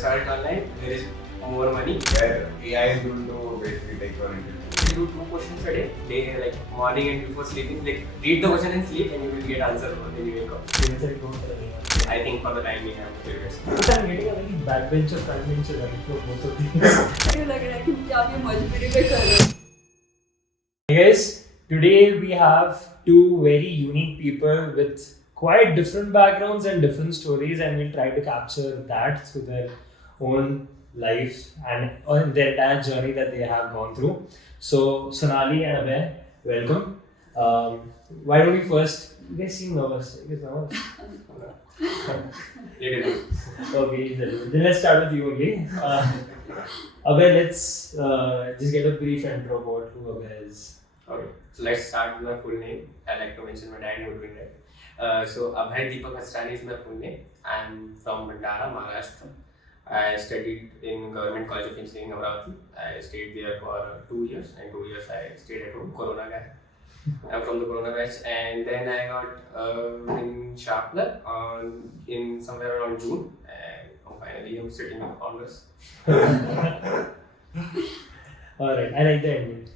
search online, there is more money. Where AI is going to basically take your interview. You do 2 questions a day, like morning and before sleeping. Like read the question and sleep, and you will get answer when you wake up. I think for the time being, I'm curious. But I'm getting a very backbencher, frontbencher running for both of these. Hey guys, today we have two very unique people with quite different backgrounds and different stories, and we'll try to capture that through their own life and their entire journey that they have gone through. So, Sonali and Abhay, welcome. Why don't we first? You guys seem nervous. You guys nervous? Okay, then let's start with you only. Abhay, let's just get a brief intro about who Abhay is. Okay, so let's start with my full name. I like to mention my dad would be right. So Abhay Deepak Asrani is my full name. I'm from Bhandara, Maharashtra. I studied in Government College of Engineering, Amravati. I stayed there for 2 years, and 2 years I stayed at home. Corona guy. I'm from the Corona batch, and then I got in Sharpener in somewhere around June, and finally I'm sitting with founders. Alright, I like the ending.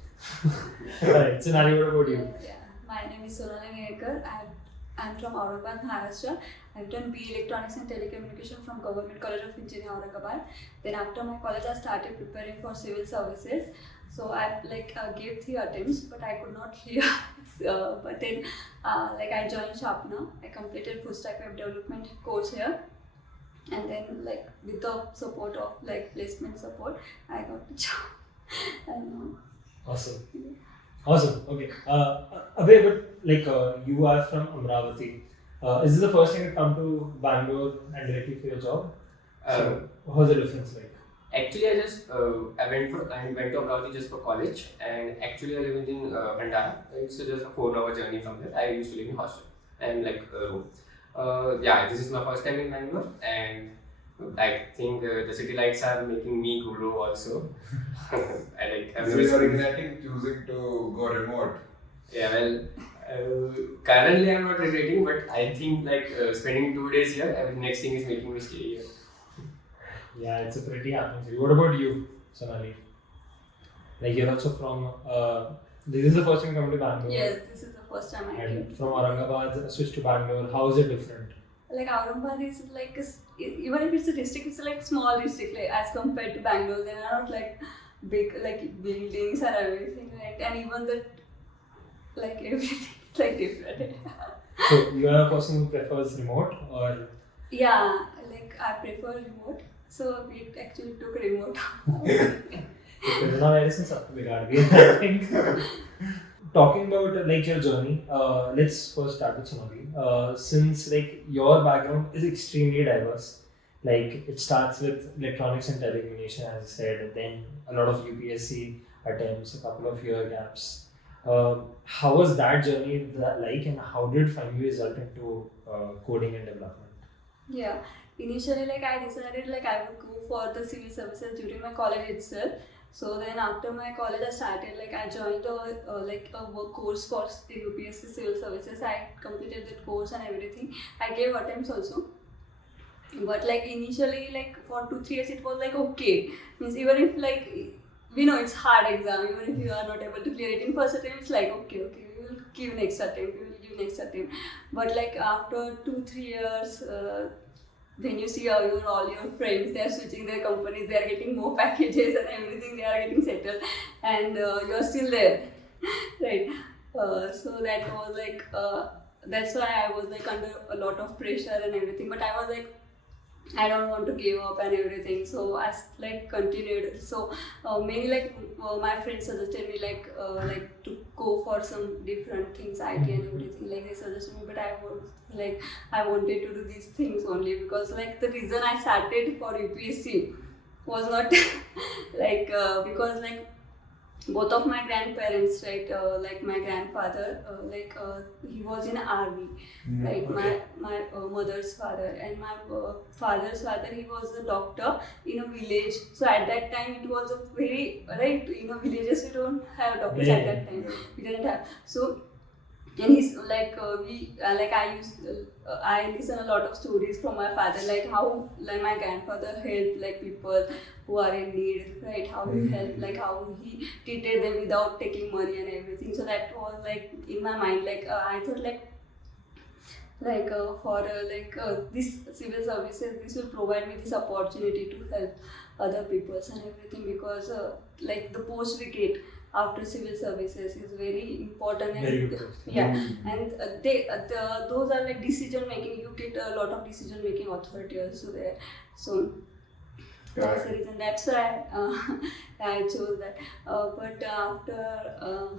Alright, Sonali, what about you? Yeah, my name is Sonali and Abhay. I'm from Aurangabad, Maharashtra. I've done BE Electronics and Telecommunication from Government College of Engineering, Aurangabad. Then after my college, I started preparing for civil services. So I gave 3 attempts, but I could not clear. But then I joined Sharpener. I completed full stack web development course here. And then with the support of placement support, I got the job. And Awesome. Awesome. Okay. Abhay, but you are from Amravati. Is this the first time you come to Bangalore and directly for your job? So, how's the difference like? Actually, I went to Amravati just for college, and actually I live in Bhandara. It's just a 4-hour journey from there. I used to live in hostel and room. This is my first time in Bangalore, and I think the city lights are making me grow also. So you're regretting choosing to go remote? Yeah, well, currently I'm not regretting, but I think spending 2 days here, next thing is making me stay here. Yeah, it's a pretty happy city. What about you, Sonali? You're also from, this is the first time you come to Bangalore. yes, this is the first time I came. And from Aurangabad, switch to Bangalore. How is it different? Aurangabad is even if it's a district, it's a small district as compared to Bangalore. There are not big buildings and everything, right? And even the everything is different. So you are a person who prefers remote, or? Yeah, I prefer remote. So we actually took remote. Coronavirus up to I think. Talking about your journey, let's first start with Sonali. Since your background is extremely diverse, it starts with electronics and telecommunication, as I said, and then a lot of UPSC attempts, a couple of year gaps. How was that journey and how did it finally result into coding and development? Yeah, initially I decided I would go for the civil services during my college itself. So then after my college I started I joined a work course for the UPSC civil services. I completed that course and everything. I gave attempts also. But initially for 2-3 years it was okay. Means even if we know it's hard exam, even if you are not able to clear it in first attempt, it's okay, we will give next attempt, But after 2-3 years, when you see all your friends, they are switching their companies, they are getting more packages and everything, they are getting settled, and you are still there, right? So that was that's why I was under a lot of pressure and everything. But I was I don't want to give up and everything, so I continued. So many my friends suggested me to go for some different things, IT and everything. They suggested me, but I wanted to do these things only because the reason I started for UPSC was not because both of my grandparents, right, my grandfather, he was in army, right, okay. My mother's father, and my father's father, he was a doctor in a village. So at that time it was a very, right, villages we don't have doctors at that time, we didn't have. So and he's like I listen a lot of stories from my father, like how like my grandfather helped like people who are in need, right? How he helped, like how he treated them without taking money and everything. So that was like in my mind, like I thought this civil services, this will provide me this opportunity to help other people and everything, because like the post we get after civil services is very important, and Very good. and those are like decision making. You get a lot of decision making authority also there. So that's the reason. That's why I chose that. But after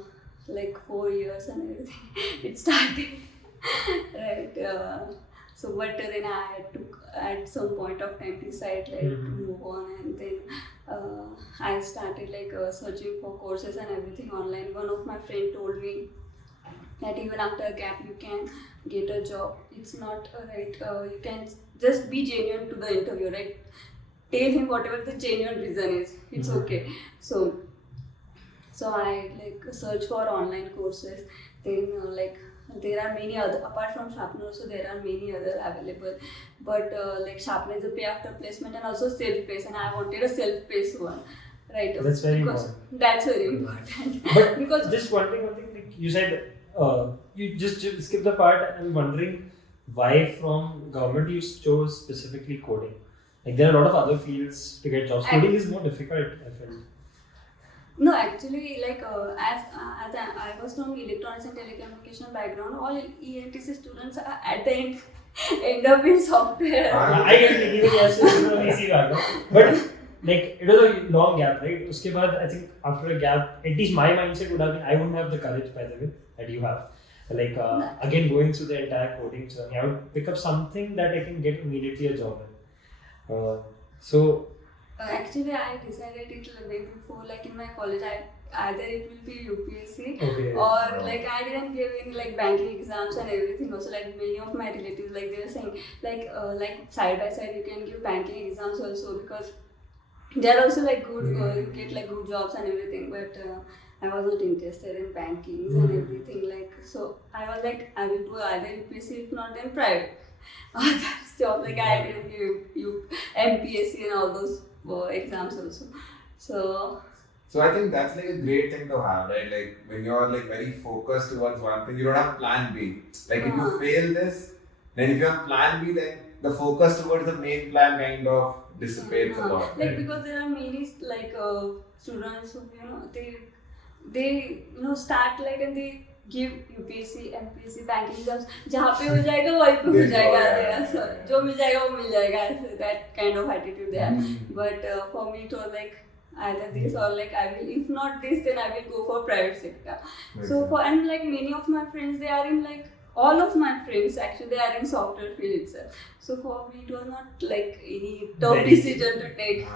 like 4 years and everything, it started. Right. So, but then I took at some point of time decide like to move on, and then I started like searching for courses and everything online. One of my friend told me that even after a gap you can get a job. It's not right. You can just be genuine to the interview, right? Tell him whatever the genuine reason is. It's okay. So I like search for online courses. Then there are many other, apart from Sharpener also there are many other available, but like Sharpener is a pay after placement and also self-paced, and I wanted a self-paced one, right? That's very because important. That's very important. But because just one thing, like you said, you just skip the part. I'm wondering why from government you chose specifically coding. Like there are a lot of other fields to get jobs. Coding is more difficult, I feel. No, actually, like as I was from electronics and telecommunication background, all ENTC students are at the end up in software. I get it, even yes, it's an easy background. But like it was a long gap, right? Uske baad, I think after a gap, at least my mindset would have been, I wouldn't have the courage, by the way, that you have. Like again, going through the entire coding journey, I would pick up something that I can get immediately a job in. Actually, I decided it way before, like in my college, either it will be UPSC or like I didn't give any like banking exams and everything. Also, like many of my relatives, like they were saying, like side by side you can give banking exams also, because they are also like good. You get like good jobs and everything. But I was not interested in banking and everything. Like so, I was like I will do either UPSC, if not then private. That's job. Like I didn't give MPSC and all those exams also. So I think that's like a great thing to have, right? Like when you're like very focused towards one thing, you don't have plan B. Like if you fail this, then if you have plan B, then the focus towards the main plan kind of dissipates a lot. Like because there are many like students who they start like and they give UPSC, MPSC, banking exams. जहाँ पे हो जाएगा वहीं पे हो जाएगा. जो मिल जाएगा वो मिल जाएगा. That kind of attitude there. But for me it was like either this or like I will, if not this, then I will go for private sector. So for, and like many of my friends, they are in like, all of my friends actually they are in software field itself. So for me it was not like any tough decision to take.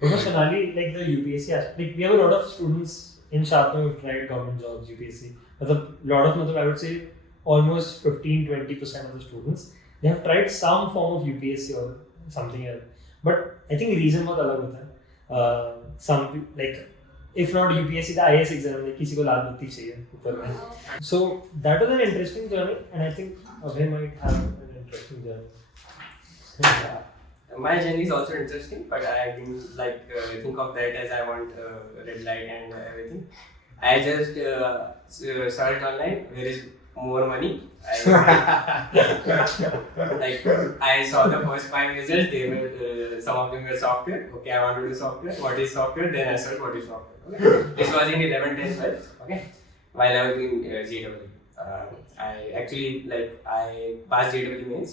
Because Sonali, like the UPSC, like we have a lot of students in Sharpener who've tried government jobs, UPSC. But a lot of, I would say almost 15-20% of the students, they have tried some form of UPSC or something else. But I think reason was alag hota hai. Some like, if not UPSC, the IAS exam, like किसी को लाल बत्ती चाहिए ऊपर में. So that was an interesting journey, and I think Abhay might have an interesting journey. Yeah. My journey is also interesting, but I didn't like think of that as I want red light and everything. I just searched online where is more money. I saw the first 5 results. They were some of them were software. Okay, I want to do software. What is software? Then I searched what is software. Okay. This was in 11th and 12th. Okay, while I was doing JEE. I actually I passed JEE mains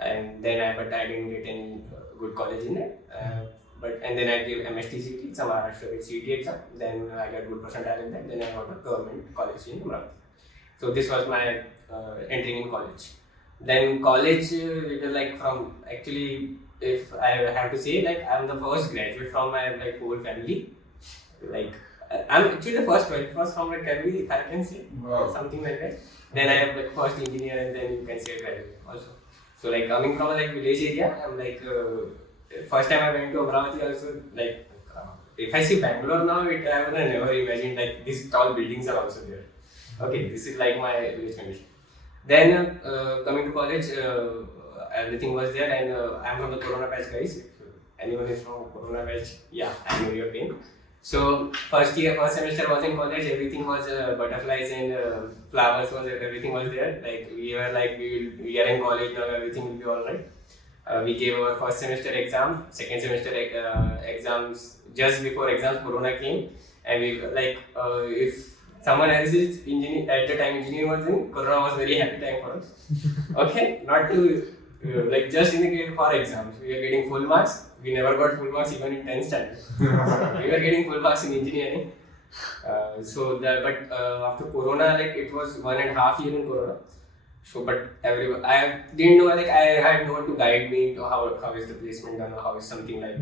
and then I didn't get any good college in it. And then I gave MST-CT, some Maharashtra CET exam. Then I got good percentile in that. Then I got a government college in Embark. So this was my entering in college. Then college, it was like from, actually, if I have to say, like I'm the first graduate from my whole family. Like I'm actually the first 21st from my family, if I can say, something like that. Then I have first engineer, and then you can say graduate also. So coming from village area, I'm first time I went to Amravati also, if I see Bangalore now, I would have never imagined these tall buildings are also there. Okay, this is like my village condition. Then coming to college, everything was there, and I'm from the Corona batch, guys. If anyone is from Corona batch, yeah, I know your pain. So first semester was in college. Everything was butterflies and flowers. Everything was there. Like we were like we are in college now. Everything will be all right. We gave our first semester exam, second semester exams. Just before exams, Corona came, and we like if someone else is engineer at the time engineer was in, Corona was very happy time for us. Okay, not to like just in the grade for exams. We are getting full marks. We never got full marks even in 10th standard. We were getting full marks in engineering. After Corona, like it was 1.5 years in Corona. So, but everyone, I didn't know, like I had no one to guide me to how is the placement done, or how is something like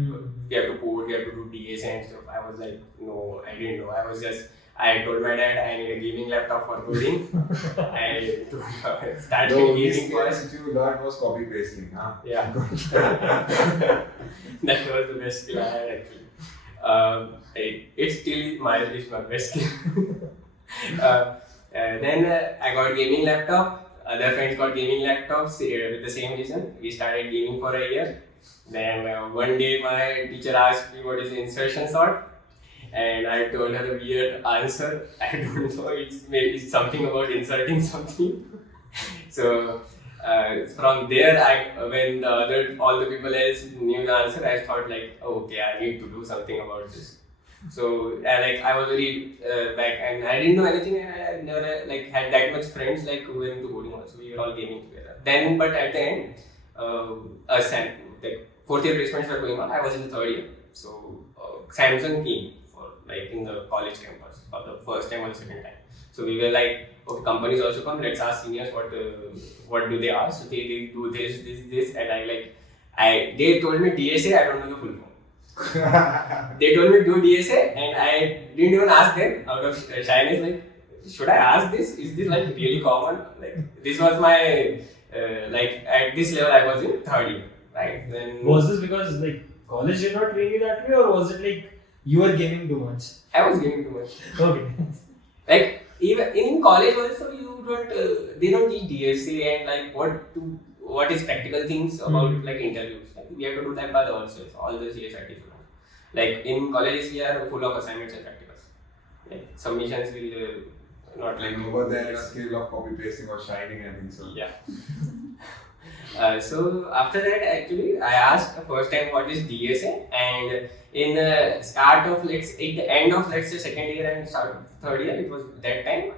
we have to code, we have to do DSA and stuff. I was like, no, I didn't know. I told my dad I need a gaming laptop for coding. I started gaming first. You learned was copy pasting, huh? Yeah. That was the best skill I had actually. It still is my best skill. Then I got gaming laptop. Other friends got gaming laptops with the same reason. We started gaming for a year. Then one day my teacher asked me what is the insertion sort, and I told her a weird answer. I don't know. Maybe something about inserting something. So from there, when all the people else knew the answer, I thought like, oh, okay, I need to do something about this. So I was very back, and I didn't know anything. I never like had that much friends like who were into coding also. We were all gaming together. Then, but at the end, like fourth year placements were going on. I was in the third year, so Samsung came for like in the college campus for the first time or the second time. So we were like, okay, companies also come. Let's ask seniors what do they ask. So they do this, and they told me DSA. I don't know the full form. They told me do DSA, and I didn't even ask them out of shyness. Like, should I ask this? Is this like really common? Like, this was my like at this level I was in third year, right? Then was this because like college did not train you that way, or was it like you were gaming too much? I was gaming too much. Okay. Like even in college also, you don't they don't teach DSA and like what is practical things about like interviews. Like, we have to do that by ourselves. All the CSRT. Like in colleges, we are full of assignments and practicals. Like submissions will not like over there. The skill of copy pasting was shining, I think so. Yeah. So after that, actually, I asked the first time what is DSA, and in the start of at the end of let's say second year and start of third year, it was that time.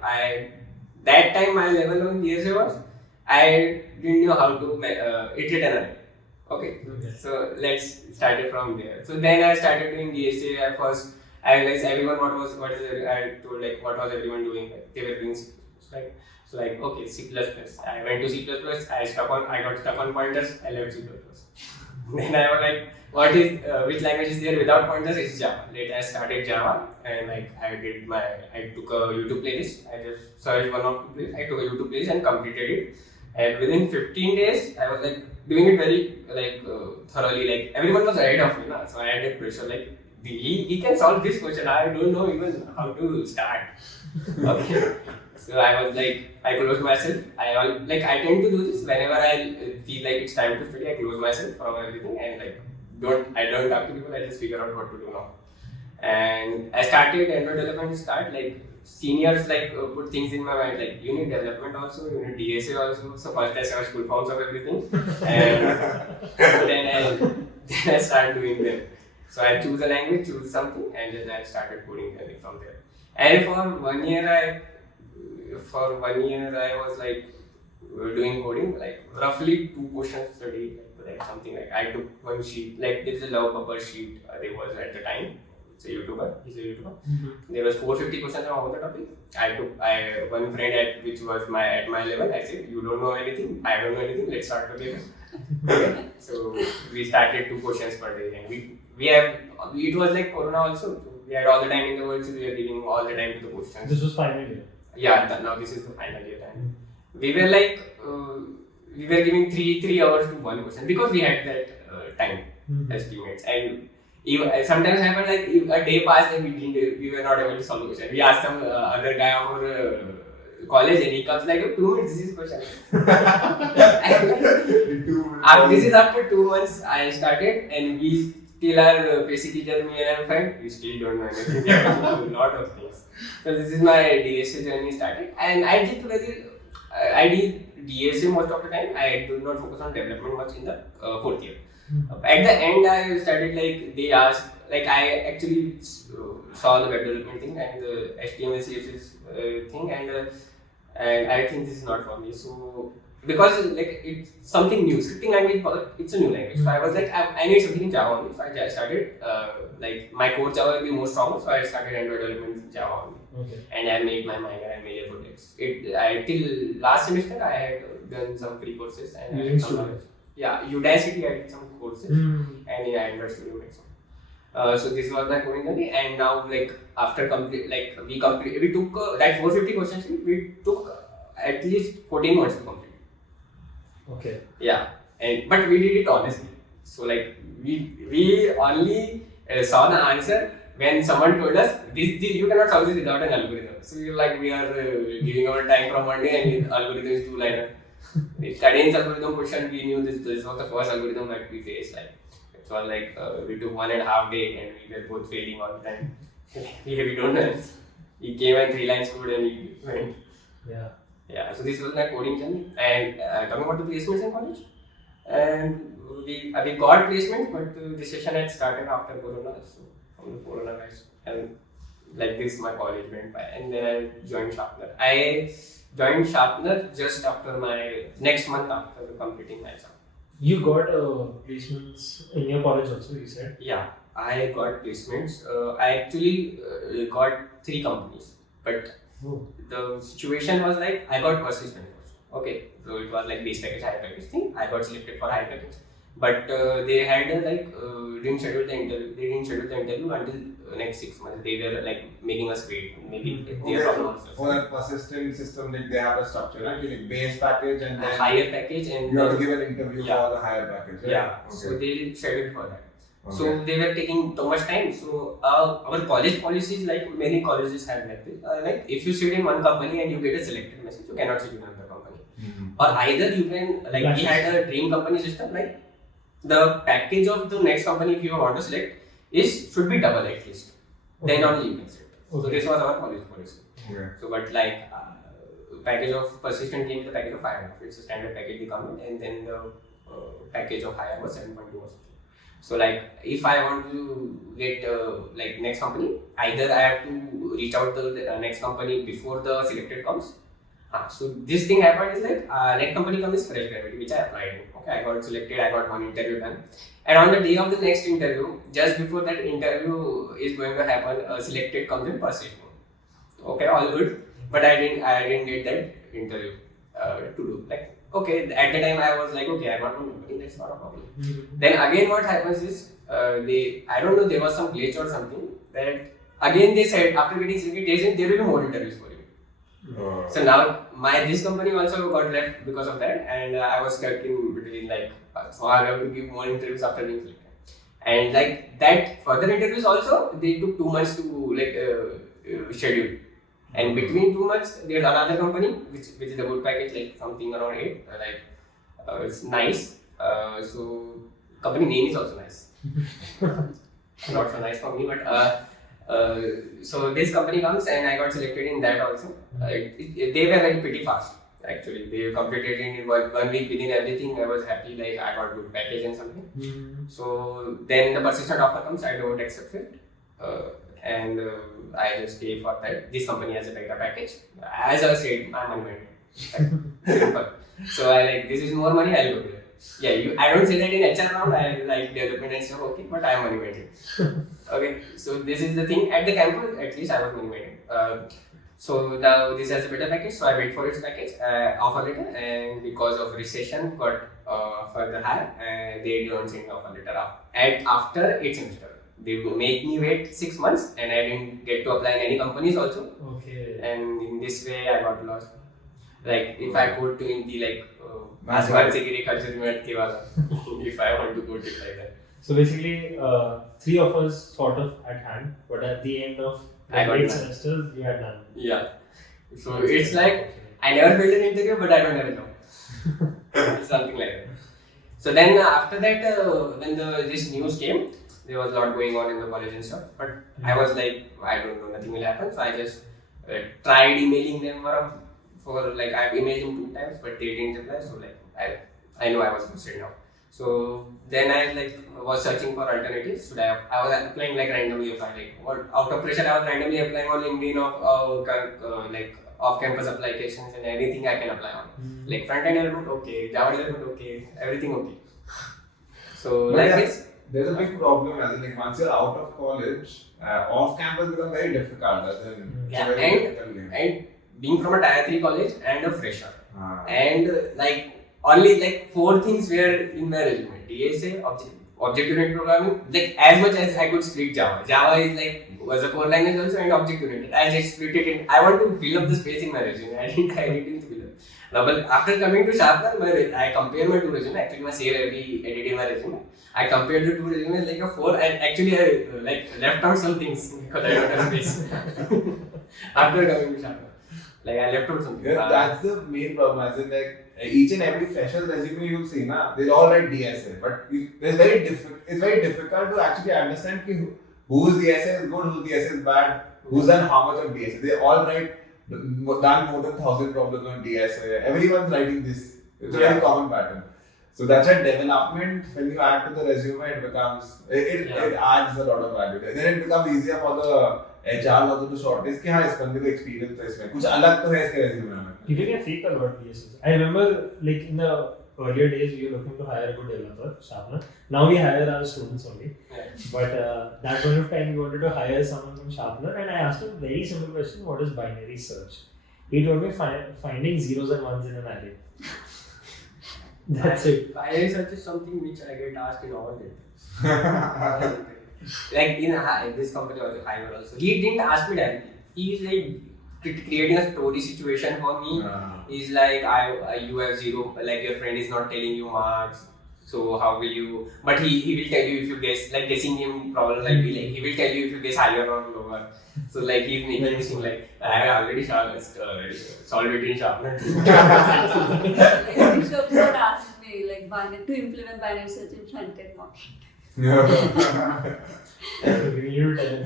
My level on DSA was I didn't know how to iterate an array. Okay, so let's start it from there. So then I started doing DSA. At first, I realized everyone I told like what was everyone doing. Like, they were doing C++, right? So like okay, C++. I went to C++. I got stuck on pointers. I left C++. Then I was like, which language is there without pointers? It's Java. Later I started Java, and like I took a YouTube playlist. I just searched one of two plays. I took a YouTube playlist and completed it. And within 15 days, I was like doing it very thoroughly. Like everyone was ahead of me, na? So I had that pressure. Like he can solve this question. I don't know even how to start. Okay. So I was like, I closed myself. I tend to do this whenever I feel like it's time to study. I close myself from everything and I don't talk to people. I just figure out what to do now. And I started Android development. Seniors put things in my mind like you need development also, you need DSA also. So first I searched full forms of everything, and then I started doing them. So I choose a language, choose something, and then I started coding from there. And for 1 year I was doing coding, roughly 2 questions a day, something like I took one sheet, there is a Love Pupper sheet there was at the time. He's a YouTuber. There was 450 questions on the topic. I took one friend which was at my level. I said, you don't know anything, I don't know anything, let's start together. Okay. So we started 2 questions per day, and it was like Corona also. So we had all the time in the world, so we were giving all the time to the questions. This was final year. Yeah, now this is the final year time. We were giving 3 hours to one question because we had that time estimates. And sometimes happened a day passed and we were not able to solve the question. We asked some other guy for college and he comes like 2 minutes, this is question. This is after 2 months I started and we still are basic teacher, me and my friend, we still don't know anything. We have to do a lot of things. So this is my DSA journey started and I did DSA most of the time. I do not focus on development much in the 4th year. At the end I started like, they asked, like I actually saw the web development thing and the HTML CSS thing and I think this is not for me. So because like it's something new, scripting language, it's a new language. So I was like, I need something in Java only. So I started like my core Java will be more stronger. So I started Android development in Java only. Okay. And I made my minor and major projects. Till last semester I had done some free courses and I had some knowledge. Yeah, Udacity I did some courses and in Android Studio made some. So this was my coding journey, and now like after complete, like we took that 450 questions. We took at least 14 months to complete. Okay. Yeah, but we did it honestly. So like we only saw the answer when someone told us this you cannot solve this without an algorithm. So we were like, we are giving our time from one day and the algorithm is 2-liner. Studying algorithm question, we knew this was the first algorithm that we faced. Like it was like we took 1.5 days and we were both failing all the time. we don't know. He came and 3 lines code and he went. Yeah. So this was my coding journey. And talking about the placements in college, and we got placements, but the session had started after Corona. So from the Corona guys, and like this my college went by, and then I joined Sharpener. I joined Sharpener just after my next month after completing my exam. You got placements in your college also, you said? Yeah, I got placements. I actually got 3 companies, but the situation was like I got persistent first. Okay, so it was like base package, high package thing. I got selected for high package, but they had didn't schedule the interview. They didn't schedule the interview until next 6 months. They were like making us wait, making their problems. For that persistent system, like they have a structure, right? Like base package and then higher package, and you have to give an interview for the higher package. Right? Yeah, okay. So they scheduled for that. Okay. So they were taking too much time. So our college policies, like many colleges have like this, like if you sit in one company and you get a selected message, you cannot sit in another company. Or either you can, like we had a dream company system, like the package of the next company if you want to select should be double at least. Then only you can select. So this was our college policy. Okay. So but like package of persistent came to the package of 500. It's a standard package they come in, and then the package of higher was 7.2 or something. So like if I want to get like next company, either I have to reach out to the next company before the selected comes. So this thing happened is like next company comes fresh graduate, which I applied. Okay, I got selected, I got one interview done. And on the day of the next interview, just before that interview is going to happen, selected comes in persistent. Okay, all good. But I didn't get that interview to do. Like, okay, at the time I was like, okay, I got one company, that's not a problem. Then again what happens is, I don't know, there was some glitch or something, that again they said, after getting selected, they said there will be more interviews for you. So now this company also got left because of that, and I was stuck in between, like, so I have to give more interviews after being selected. And like that further interviews also, they took 2 months to like schedule. And between 2 months, there's another company which is a good package, like something around 8. It's nice. So company name is also nice. Not so nice for me, but so this company comes and I got selected in that also. They were like pretty fast. Actually, they completed in 1 week within everything. I was happy, like I got good package and something. So then the persistent offer comes, I don't accept it. And I just stay for that. This company has a better package. As I said, I'm unwinding. Simple. So I like, this is more money, I'll go there. Yeah, I don't say that in HR round, I like development and stuff, okay, but I'm motivated. Okay, so this is the thing. At the campus, at least I was motivated. So now this has a better package, so I wait for its package, offer letter, and because of recession got further high, and they don't send offer letter after 8 semester. They make me wait 6 months, and I didn't get to apply in any companies also. Okay. And in this way, I got lost. Like if I go to in the like Aswan Security Culture if I want to go to like that. So basically, 3 offers sort of at hand, but at the end of 8 semesters, you had none. Yeah. So it's like I never failed an interview, but I don't have a job. Something like that. So then after that, when this news came, there was a lot going on in the college and stuff. But I was like, I don't know, nothing will happen. So I just tried emailing them for like I've emailed them 2 times, but they didn't reply. So like I know I was ghosted now. So then I like was searching for alternatives. I was applying like randomly. Out of pressure, I was randomly applying on LinkedIn of like off-campus applications and anything I can apply on. Like front-end development, okay. Java development, okay. Everything okay. So But like yeah, this. there's a big problem as in like once you're out of college, off-campus becomes very difficult. As in, it's a very difficult game. And being from a tier 3 college and a fresher. Ah. And like only like 4 things were in my resume: DSA, object-oriented programming. Like as much as I could split Java. Java is like was a core language also, and object-oriented. I just split it in. I want to fill up the space in my resume. I didn't fill up. Now, but after coming to Sharpener, I compare my 2 resumes. Actually, I save every edit in my resume. I compared the 2 resumes like a 4, and actually I like left out some things because I don't have space. After coming to Sharpener, like I left out something. Yeah, that's the main problem. As in like each and every fresher resume you'll see, they'll all write DSA, but it's very difficult to actually understand whose DSA is good, whose DSA is bad, who's done how much of DSA. They all write done more than 1,000 problems on DSA. Everyone's writing this. It's a very common pattern. So that's why development, when you add to the resume, it becomes it adds a lot of value. Then it becomes easier for the HR also to shortlist कि हाँ इस बंदे को experience है इसमें कुछ अलग तो है इसके resume में. People get fake a lot DSS. I remember like in the earlier days we were looking to hire a good developer, Sharpener. Now we hire our students only. Yeah. But that point of time we wanted to hire someone from Sharpener, and I asked him a very simple question: what is binary search? He told me finding zeros and ones in an array. That's it. Binary search is something which I get asked in all days. Like in this company also, Fiverr also. He didn't ask me directly. He is like creating a story situation for me. He's like, you have 0, like your friend is not telling you marks. So how will you? But he will tell you if you guess, like guessing him problem. Like he will tell you if you guess higher or lower. So like he's making me think like I have already solved it in Sharpener. Like Bishop asked me like to implement binary search in front-end marketing. We need to tell him.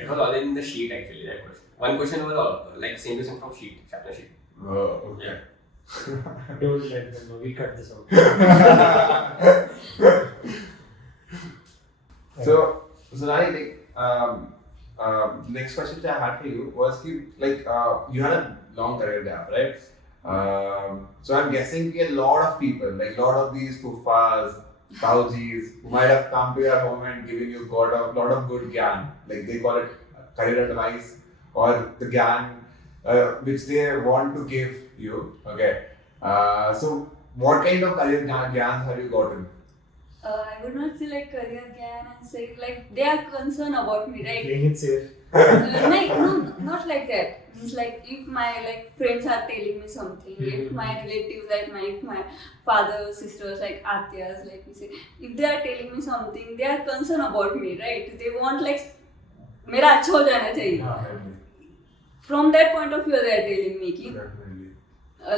It was all in the sheet actually. That question. One question was all, like same question from Sharpener sheet. Oh, okay. Don't let them know. We cut this out. So Sonali, like next question which I had for you was like you had a long career gap, right? So I'm guessing a lot of people, like a lot of these fuffas, taujis, who might have come to your home and given you a lot of good gyan, like they call it career advice, or the gyan which they want to give you. Okay. So what kind of career gyans have you gotten? I would not say like career gyan and say like they are concerned about me, right? Playing it safe. No, not like that. It's like if my like friends are telling me something, if my relatives, like if my father, sisters, like atyas, like we say, if they are telling me something, they are concerned about me, right? They want like मेरा अच्छा हो जाना चाहिए. From that point of view, they are telling me कि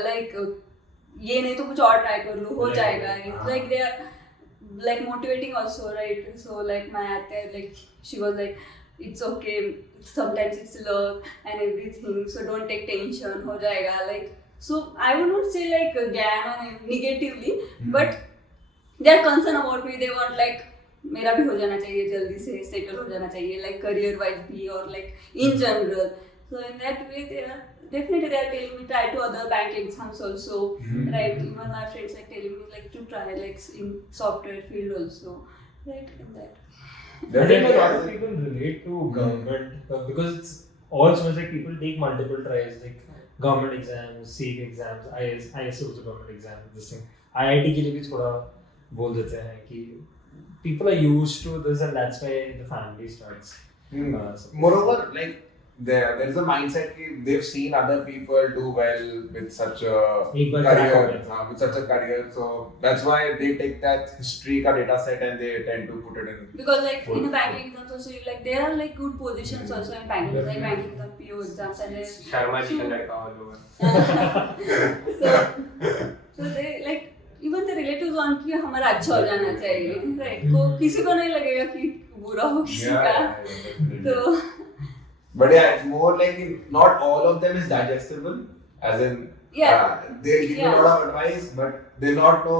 like ये नहीं तो कुछ और try कर लो, हो जाएगा. It's like they are like motivating also, right? So like my atya, like she was like, it's okay, sometimes it's luck and everything, so don't take tension, ho jayega. Like, so I would not say like gyan or negatively, but they are concerned about me. They want like मेरा भी हो जाना चाहिए, जल्दी से settle हो जाना चाहिए, like career wise भी or like in general. So in that way they are definitely telling me try to other bank exams also, right? Even my friends like telling me like to try like in software field also, right? In that. I think a lot of people relate to government because it's all so much like people take multiple tries, like government exams, CET exams, ISO also government exam, this thing. IIT के लिए भी थोड़ा बोल देते हैं कि people are used to this and that's why the family starts. Moreover, like there is a mindset that they've seen other people do well with such a एक बार crack हो गया. career, with such a career. So that's why they take that history ka data set and they tend to put it in. Because like in a banking exams also, like there are like good positions also in banking, like banking exam, PO exams, and then Sharma ji ka ladka all over. so they like even the relatives want कि हमारा अच्छा हो जाना चाहिए, right? को किसी को नहीं लगेगा कि बुरा हो किसी का. तो but yeah, it's more like not all of them is digestible, as in they'll give you a lot of advice, but they'll not know.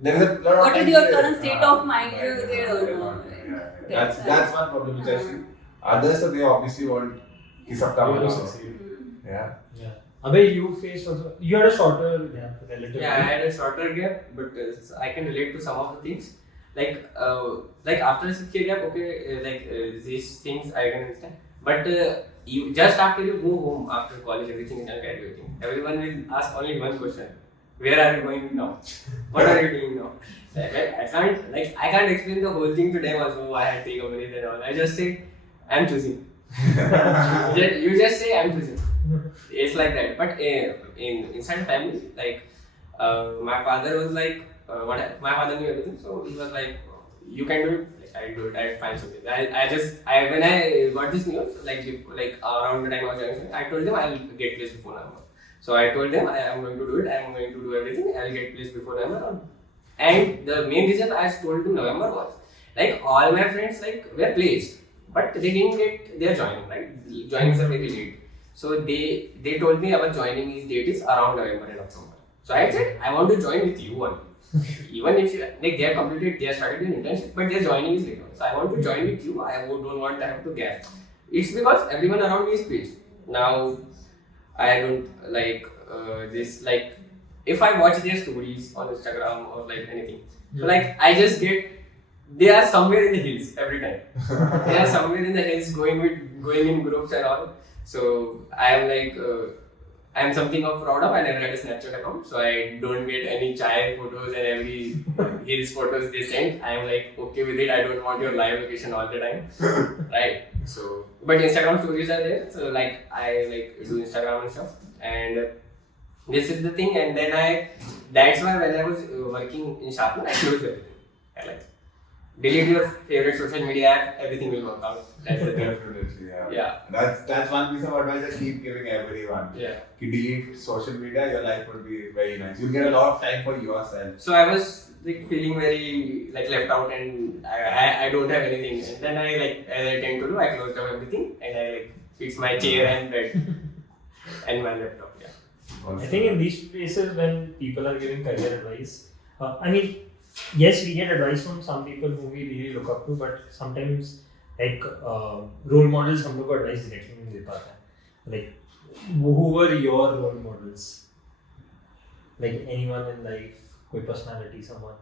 There is a lot of what is your current state of mind? They don't know. That's one problem which I see. Others, so they obviously want ki sabka You bhalo. succeed. Yeah. Abhay, you faced also. You had a shorter gap, relatively. Yeah, I had a shorter gap, but I can relate to some of the things. Like after a 6 year gap, okay, these things I can understand. But you just after you go home after college, everything is done, graduating. Everyone will ask only one question: where are you going now? What are you doing now? I can't explain the whole thing to them. Also, I had 3 companies and all. I just say I'm choosing. You just say I'm choosing. It's like that. But inside family, like my father was like, my father knew everything, so he was like, you can do it. Like, I do it. I find something. When I got this news, like around the time I was joining, I told them I'll get placed before November. So I told them I am going to do it. I am going to do everything. I'll get placed before November. And the main reason I told them November was like all my friends were placed, but they didn't get their joining. Right, joinings are very late. So they told me our joining date is around November and October. So I said I want to join with you only. Even if they have completed, they have started their internship, but their joining is later. So I want to join with you. I don't want to have to gap. It's because everyone around me is placed. Now I don't like this. Like if I watch their stories on Instagram or like anything, so like I just get they are somewhere in the hills every time. They are somewhere in the hills going in groups and all. So I am like. I'm something of proud of. I never had a Snapchat account, so I don't get any chai photos and every hills photos they send. I'm like okay with it. I don't want your live location all the time, right? So, but Instagram stories are there. So like I do Instagram and stuff, and this is the thing. And then that's why when I was working in Sharpener, I closed everything. I like delete your favorite social media app. Everything will work out. That's the thing. Definitely, yeah. Yeah. That's one piece of advice I keep giving everyone. Yeah. Ki delete social media, your life would be very nice. You'll get a lot of time for yourself. So I was like feeling very like left out, and I don't have anything. And then I as I tend to do, I closed down everything and I fixed my chair and bed and my laptop. Yeah. I think in these places when people are giving career advice, I mean, yes, we get advice from some people whom we really look up to, but sometimes like role models हम लोग को advice directly नहीं दे पाता है. Like who were your role models? Like anyone in life, कोई personality, someone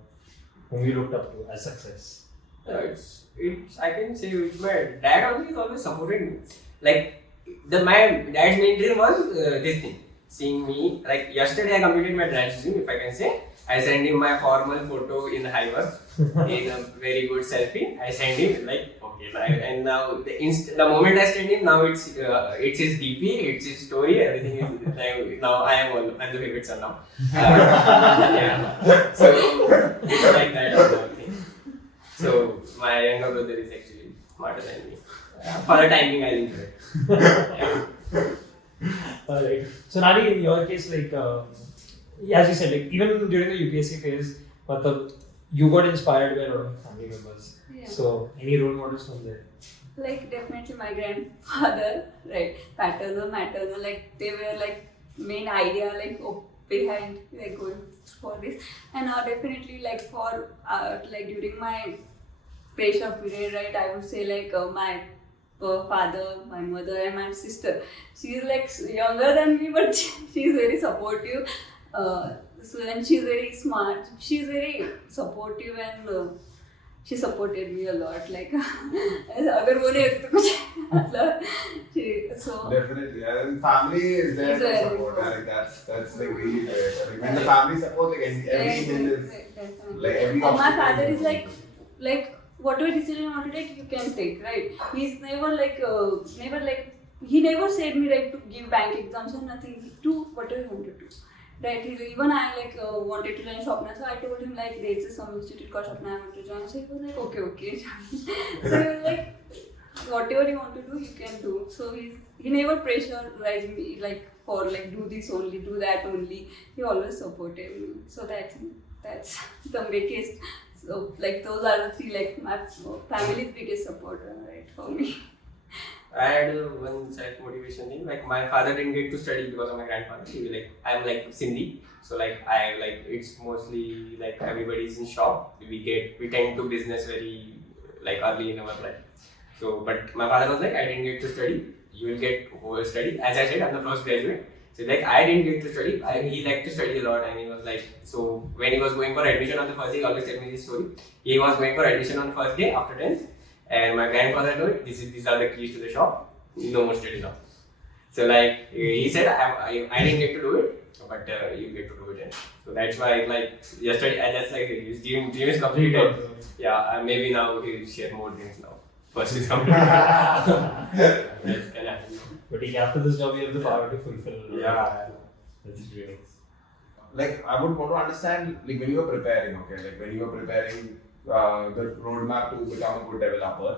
whom you looked up to as success. It's I can say my dad only is always supported me. Like my dad's main dream was this thing. Seeing me, like yesterday I completed my dad's dream, if I can say. I sent him my formal photo in Hyper in a very good selfie. I sent him and now the moment I sent him, now it's his DP, it's his story, everything is now I'm the favorite son now. Yeah. So it's like that thing. So my younger brother is actually smarter than me. For the time being, I'll enjoy it. Yeah. Alright. So Nani, in your case, like as you said, like even during the UPSC phase, you got inspired by a lot of family members. Yeah. So any role models from there? Like definitely my grandfather, right? Paternal, maternal, like they were like main idea behind like going for this. And definitely like for like during my pressure period, right? I would say like my father, my mother, and my sister. She's like younger than me, but she's very supportive. And she's very smart. She's very supportive and she supported me a lot. Like, अगर वो नहीं होती तो कुछ मतलब so definitely, and family is there to support. Like that's like really great. Like, when the family support, like everything is like every. And my father is like whatever decision you want to take, you can take, right? He's never he never said me like to give bank exams or nothing. Do whatever you want to do. Right, even I wanted to join Sharpener, so I told him like there's some institute called Sharpener I want to join. So he was like okay. So he was like whatever you want to do you can do. So he never pressurized me like for like do this only, do that only. He always supported me. So that's the biggest. So like those are the three like my family's biggest supporter right for me. I had one self-motivation thing. Like my father didn't get to study because of my grandfather. He was like, I'm like Sindhi, so like I like it's mostly like everybody's in shop. We tend to business very like early in our life. So, but my father was like, I didn't get to study. You will get to study. As I said, I'm the first graduate. So like I didn't get to study. He liked to study a lot, and he was like, so when he was going for admission on the first day, he always tell me this story. He was going for admission on the first day after 10th. And my grandfather told, these are the keys to the shop, no more study now. So like he said, I didn't get to do it, but you get to do it. So that's why like yesterday, that's like his dream is completed. Yeah, maybe now he'll share more dreams now. First is completed. That's can happen. But after this job, you have the power to fulfill. Yeah. That's great. Like I would want to understand, like when you were preparing, the roadmap to become a good developer.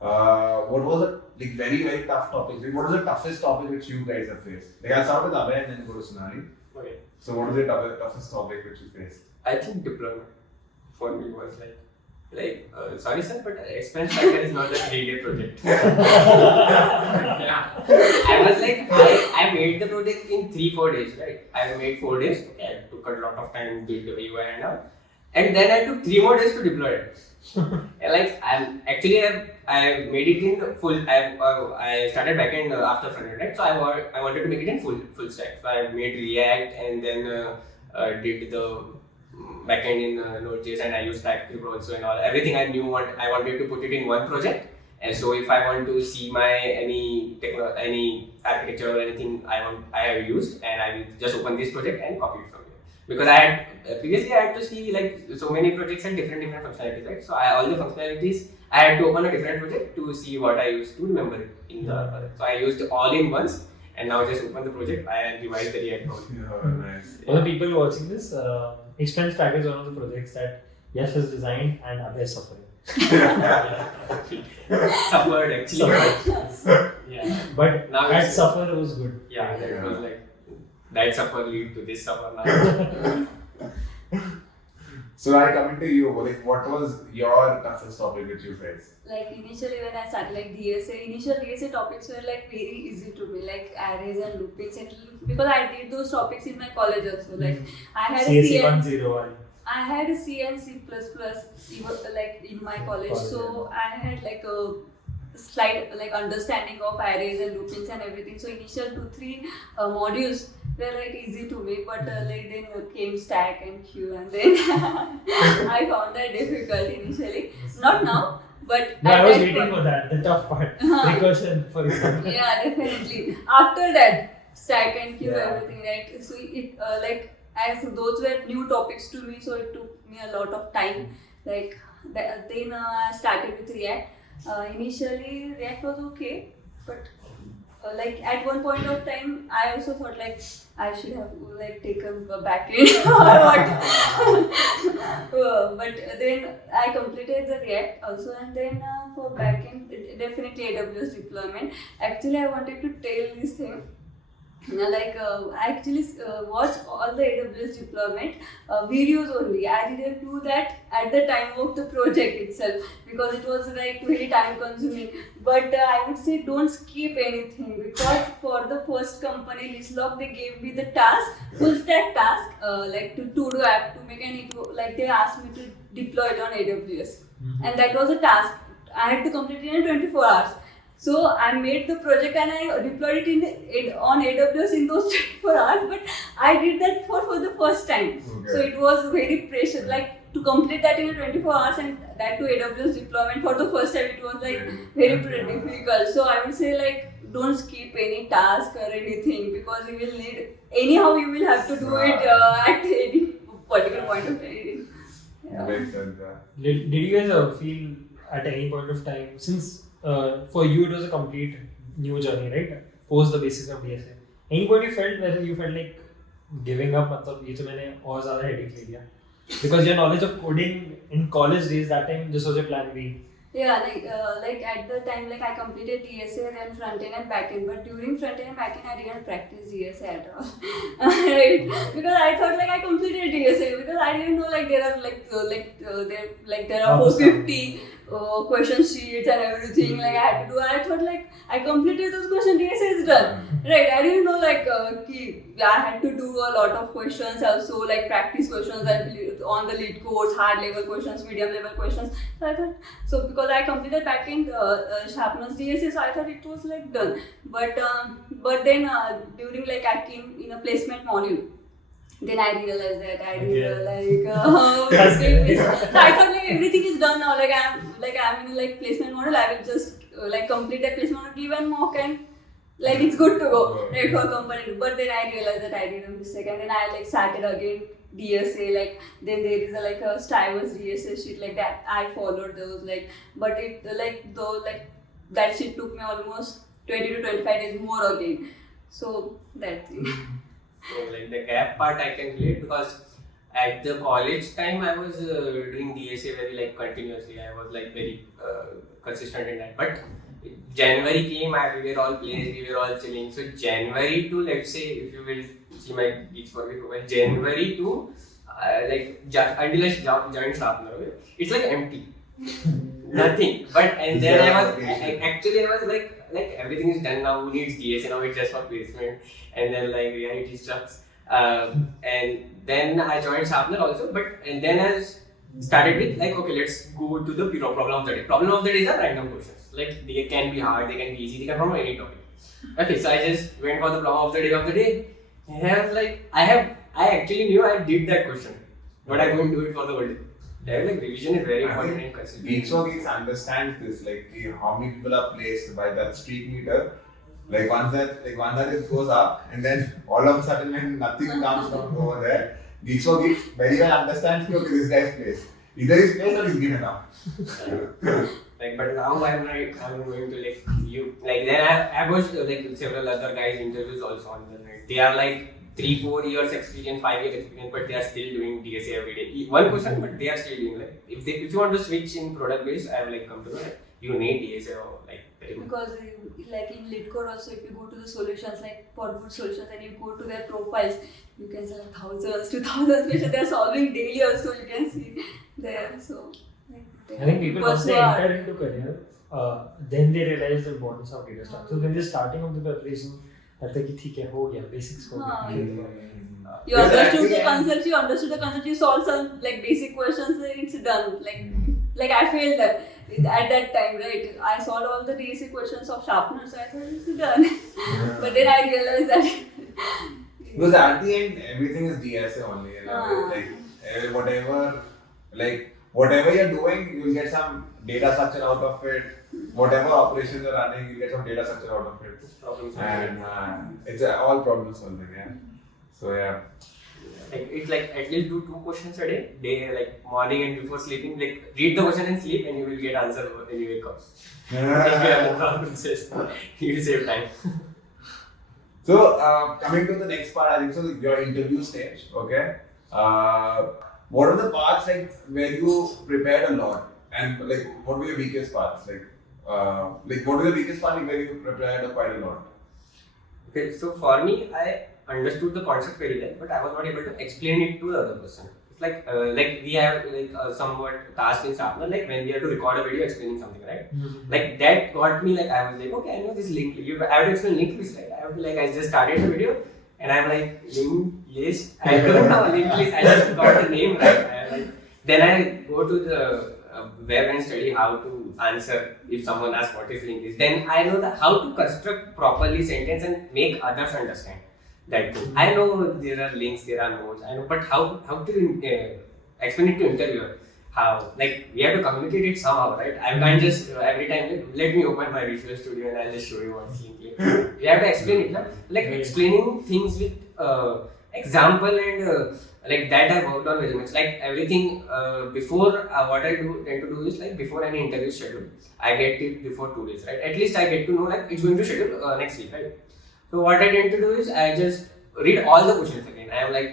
What was it like very, very tough topic? Like, what is the toughest topic which you guys have faced? Like I'll start with Abhay and then go to Sonali. Okay. So what is the toughest topic which you faced? I think deployment for me was sorry sir, but expense factor is not a 3-day project. Yeah. I was like, I made the project in 3-4 days, right? I made 4 days. Okay, I took a lot of time, did the UI and all. And then I took 3 more days to deploy it. Like I made it in full. I started backend after frontend, right? So I wanted to make it in full stack. So I made React and then did the backend in Node.js, and I used TypeScript also and all. Everything I knew I wanted to put it in one project. And so if I want to see my any architecture or anything I have used, and I will just open this project and copy it from here. Because I had previously I had to see like so many projects had different functionalities, right? So all the functionalities I had to open a different project to see what I used to remember it in the project. So I used all in once, and now just open the project and revise the React code. Yeah, nice. For the people watching this, Expense Track is one of the projects that Yash has designed and Abhay is suffering. Suffered actually. Yeah. But Now that it's- suffer was good. Yeah, that was like that suffer lead to this suffer now. So I come to you, like what was your toughest topic which you faced? Like initially when I started like initial DSA topics were like very easy to me, like arrays and loopings, and because I did those topics in my college also. Like I had a CSE C and 101. I had a C and C++ even like in my college, so I had like a slight like understanding of arrays and loopings and everything. So initial 2-3 modules were like easy to me, but like then came stack and queue, and then I found that difficult initially. Not now, but No, at I was that waiting point- for that, the tough part. Recursion, for example. Yeah, definitely. After that, stack and queue, Yeah. everything, right? So it as those were new topics to me, so it took me a lot of time. Like then I started with React. Initially, React was okay, but like at one point of time, I also thought like I should have like taken a backend or what. But then I completed the React also, and then for backend, definitely AWS deployment. Actually, I wanted to tell this thing. I actually watched all the AWS deployment videos only. I didn't do that at the time of the project itself because it was like very time consuming. But I would say don't skip anything, because for the first company Listlog, they gave me the task, full stack task, like to do app to make, and it like they asked me to deploy it on AWS, and that was a task. I had to complete it in 24 hours. So I made the project and I deployed it on AWS in those 24 hours, but I did that for the first time. Okay. So it was very precious, like to complete that in 24 hours and that to AWS deployment for the first time, it was like very difficult. So I would say like don't skip any task or anything, because you will need, anyhow you will have to do it at any particular point of time. Yeah. Makes sense, yeah. Did you guys feel at any point of time, since for you it was a complete new journey, right? post the basics of DSA. Any point you felt like giving up, मतलब ये तो मैंने और ज़्यादा headache ले लिया, because your knowledge of coding in college days, that time this was your plan B. Yeah, like at the time, like I completed DSA, then front end and back end. But during front end and back end, I didn't practice DSA at all, right? Because I thought like I completed DSA because I didn't know like there are there are 450 question sheets and everything. Like I had to do. I thought like I completed those questions. DSA is done, right? I didn't know like I had to do a lot of questions also, like practice questions and on the lead course, hard level questions, medium level questions. So I thought because I completed backend Sharpener's DSA, so I thought it was like done. But then during like I came in a placement module. Then I realized that I did so I thought like everything is done now. Like I'm in a like placement model. I will just like complete that placement model, give one mock, and like it's good to go right for company. But then I realized that I did a mistake, and then I like started again DSA. Like then there is a Stiver's DSA sheet like that. I followed those but it that sheet took me almost 20 to 25 days more again. So that thing. So like the gap part I can relate because at the college time I was doing DSA very like continuously. I was like very consistent in that. But January came and we were all playing, we were all chilling. So January to, let's say, if you will see my Geeks for Me profile, January to until I joined Sharpener, it's like empty. Nothing. But and then I was like everything is done now, who needs DSA now, it's just for placement, and then like reality stuff. And then I joined Sharpener also, and then I started with like, okay, let's go to the problem of the day. Problem of the day is random questions. Like they can be hard, they can be easy, they can come from any topic. Okay, so I just went for the problem of the day, and I was like, I actually knew I did that question, but I couldn't do it for the whole day. Like revision is very important and consistent. Geeks understands this, like how many people are placed by that street meter. Like once that it goes up, and then all of a sudden when nothing comes from over there, Geeks very well understands okay, this guy's placed. Either he's placed or he's given up. But now I'm going to then I watched several other guys interviews also on the net. They are like 3-4 years experience, 5 years experience, but they are still doing DSA every day. One question, but they are still doing if you want to switch in product base, I will come to that. You need DSA or because in lead code also, if you go to the solutions for good solutions and you go to their profiles, you can see thousands to thousands questions they are solving daily also, you can see there. So I think people once they enter into career, then they realize the importance of data structure. So when they're starting of the preparation, that's like basics ho gaya. You understood the concept, you solved some basic questions, it's done. Like I failed that at that time, right? I solved all the DSA questions of Sharpener, so I thought it's done. But then I realized that because at the end everything is DSA only. Whatever you're doing, you'll get some data structure out of it. Whatever operations you're running, you get some data structure out of it. And it's all problem solving, yeah. So yeah. It's like at least do 2 questions a day, like morning and before sleeping. Like read the question and sleep, and you will get answer when you wake up. If you have the problems, you will save time. So coming to the next part, I think so your interview stage. Okay. What are the parts where you prepared a lot, and what were your weakest parts? What was the weakest part where you prepared quite a lot? Okay, so for me, I understood the concept very well, but I was not able to explain it to the other person. It's we have somewhat task in Sharpener, when we have to record a video explaining something, right? Mm-hmm. That got me I was okay, I know this linked list. I have to explain linked list, right? I have to I just started the video and I'm linked list. I don't know linked list. I just got the name right. Then I go to the web and study how to answer if someone asks what is linked list. Then I know how to construct properly sentence and make others understand. That too. I know there are links, there are notes. I know, but how to explain it to interviewer? How we have to communicate it somehow, right? I can't just every time let me open my Visual Studio and I'll just show you what's linked. We have to explain it, na? Explaining things with example and that I worked on very much. Everything before what I tend to do is before any interview schedule, I get it before 2 days, right? At least I get to know it's going to schedule next week, right? So what I tend to do is I just read all the questions again. I am like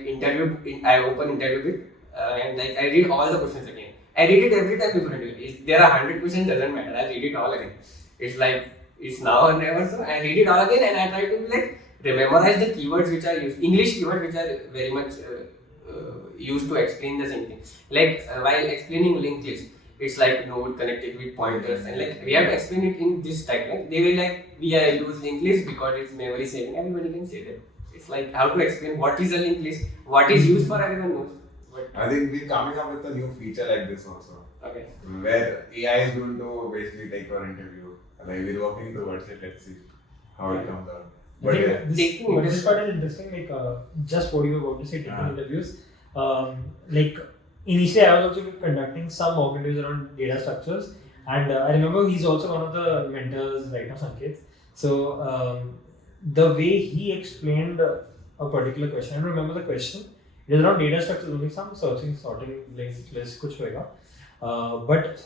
I open interview bit and like I read all the questions again. I read it every time before interview. If there are 100 questions, doesn't matter. I read it all again. It's like it's now or never. So I read it all again and I try to like memorize the keywords which are used, English keywords which are very much used to explain the same thing. Like while explaining linked list, it's like node connected with pointers, and like we have to explain it in this type. Like they will like we use linked list because it's memory saving. Everybody can say that. It's like how to explain what is a linked list, what is used for, everyone knows. But I think we're coming up with a new feature like this also. Okay. Where AI is going to basically take your interview. Like we're working towards it. Let's see how it comes out. I think yeah. this part is interesting. Like just what you were about to say, taking interviews. Like initially, I was also conducting some mock interviews around data structures, and I remember he's also one of the mentors right now, Sanket. So the way he explained a particular question, I don't remember the question. It is around data structures, only some searching, sorting, linked list, kuch hoega. But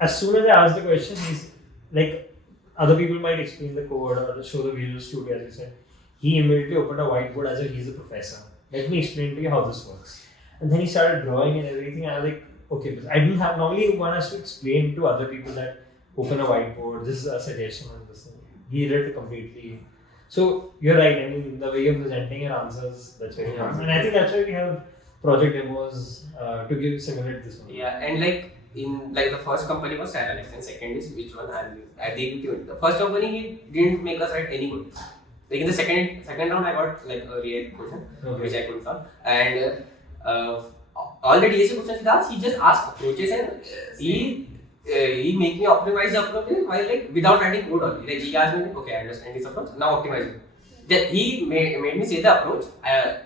as soon as I asked the question, he's like, other people might explain the code or show the Visual Studio, as you said. He immediately opened a whiteboard as if he's a professor. Let me explain to you how this works. And then he started drawing and everything. And I was like, okay, because I didn't have, normally one has to explain to other people that open a whiteboard, this is a suggestion and this thing. He did it completely. So you're right, I mean, the way you're presenting your answers, that's very nice. And I think that's why we have project demos to simulate this one. Yeah, and like in like the first company was Alex and second is which one I gave it to him. The first company he didn't make us write any code. Like in the second round I got like a real question which I couldn't solve, and all the DSA questions he asked, he just asked approaches and he make me optimize the approach while like without writing code only. Like he asked me, okay, I understand this approach, now optimize it. That he made me say the approach. I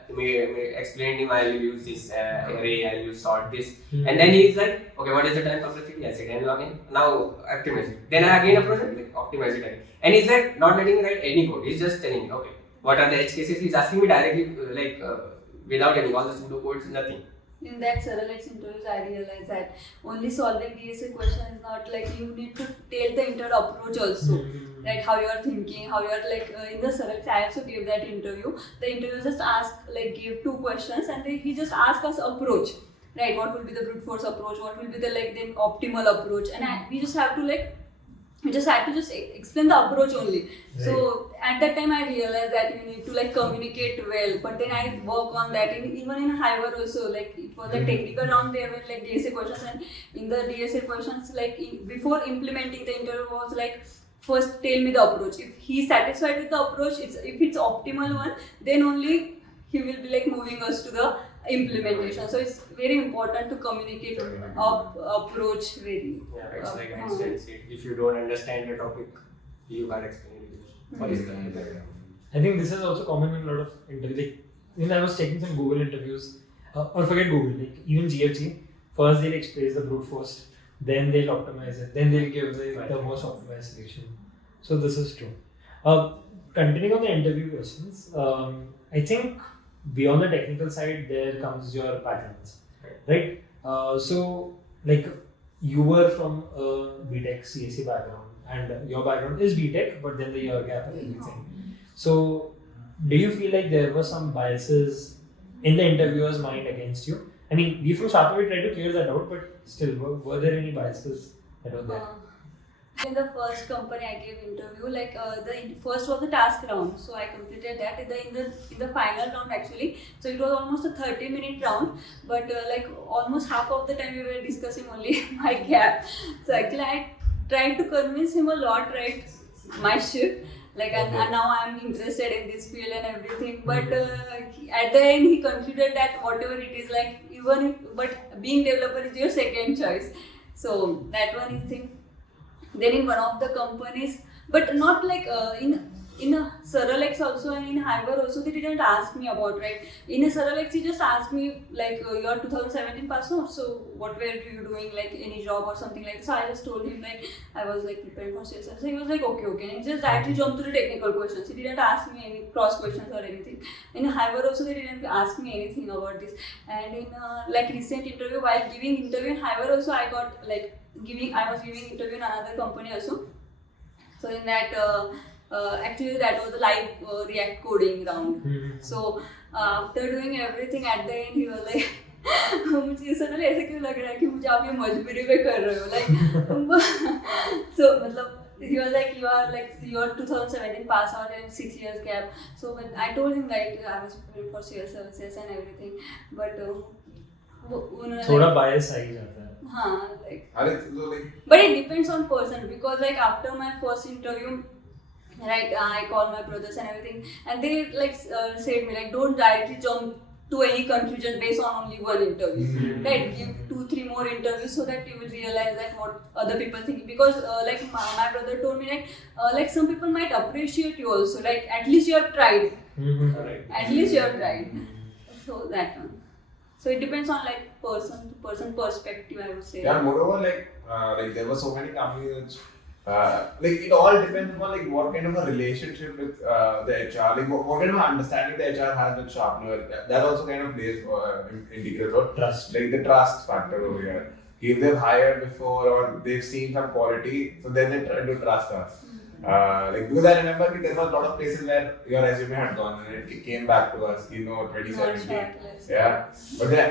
explained him I will use this array, I will use sort this, and then he's like, okay, what is the time complexity? I said, and login. Now optimize it. Then I again approach it, like optimize it again. And he's like not letting me write any code. He's just telling me, okay, what are the edge cases? He's asking me directly, without any all the pseudo codes, nothing. In that Suralex interviews, I realized that only solving DSA question is not like you need to tell the entire approach also. Like how you are thinking, how you are like in the Suralex, I also gave that interview. The interviewer just gave 2 questions and he just asked us approach. Right, what will be the brute force approach? What will be the like then optimal approach? And we just had to explain the approach only. Right. So at that time I realized that you need to like communicate well. But then I work on that. Even in Hiver also, like it was a technical round, there were like DSA questions, and in the DSA questions, like before implementing the interview was like, first tell me the approach. If he's satisfied with the approach, if it's optimal one, then only he will be like moving us to the implementation. So it's very important to communicate approach very. Yeah, it's like Einstein said, if you don't understand the topic, you can't explain it. What is the I think this is also common in a lot of interviews. Like, I was checking some Google interviews, or forget Google, like even GFG. First they'll express the brute force, then they'll optimize it, then they'll give the most optimized solution. So this is true. Continuing on the interview questions, I think beyond the technical side, there comes your backgrounds, right? So like you were from a BTech CSE background, and your background is BTech, but then the year gap and everything. So do you feel like there were some biases in the interviewer's mind against you? I mean, we from Sharpener tried to clear that out, but still, were there any biases that were there? In the first company I gave interview, like the first was the task round, so I completed that. In the final round actually, so it was almost a 30-minute round, but like almost half of the time we were discussing only my gap. So actually I tried to convince him a lot, right? My shift. Like and now I'm interested in this field and everything, but at the end he concluded that whatever it is, like but being developer is your second choice. So that one is thing. Then in one of the companies, but not like in a Suralex also and in Hiver also, they didn't ask me about, right? In a Suralex, he just asked me like, you're 2017 pass out, so what were you doing, like any job or something like that. So I just told him like I was like preparing for sales. So he was like okay, and he just directly jumped to the technical questions. He didn't ask me any cross questions or anything. In Hiver also, they didn't ask me anything about this. And in like recent interview, while giving interview in Hiver also, I got like I was giving interview in another company also. So in that actually that was the live React coding round. So after doing everything at the end, he was like, मुझे suddenly ऐसे क्यों लग रहा है कि मुझे आप ये मजबूरी में कर रहे हो, like so मतलब he was like, you are 2017 pass out and 6 years gap. So when I told him like I was preparing for civil services and everything, but उन्होंने थोड़ा bias आ ही जाता है. हाँ, like but it depends on person, because like after my first interview, right, I called my brothers and everything, and they like said me like, don't directly jump to any conclusion based on only one interview. Right, give 2-3 more interviews so that you will realize that what other people think. Because like my brother told me like some people might appreciate you also, like at least you have tried. At least you have tried. So that one. So it depends on like person to person perspective, I would say. Yeah, moreover, like there were so many companies which like it all depends on like what kind of a relationship with the HR, like what kind of understanding the HR has with Sharpener. That also kind of plays integral role. Trust. Like the trust factor over here. If they've hired before or they've seen some quality, so then they try to trust us. Like because I remember there was a lot of places where your resume had gone and it came back to us, 2017. Yeah, but like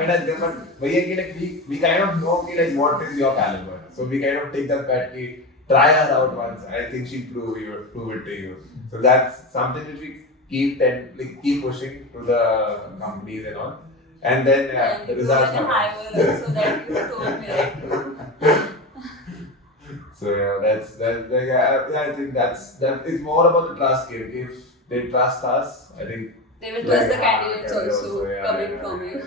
we kind of know like what is your caliber, so we kind of take that bet. We try her out once. I think she'll prove it to you. So that's something which we keep pushing to the companies and all, and then the results come. So that you told me right. So yeah, I think that it's more about the trust game. If they trust us, I think they will trust the candidates also coming from you.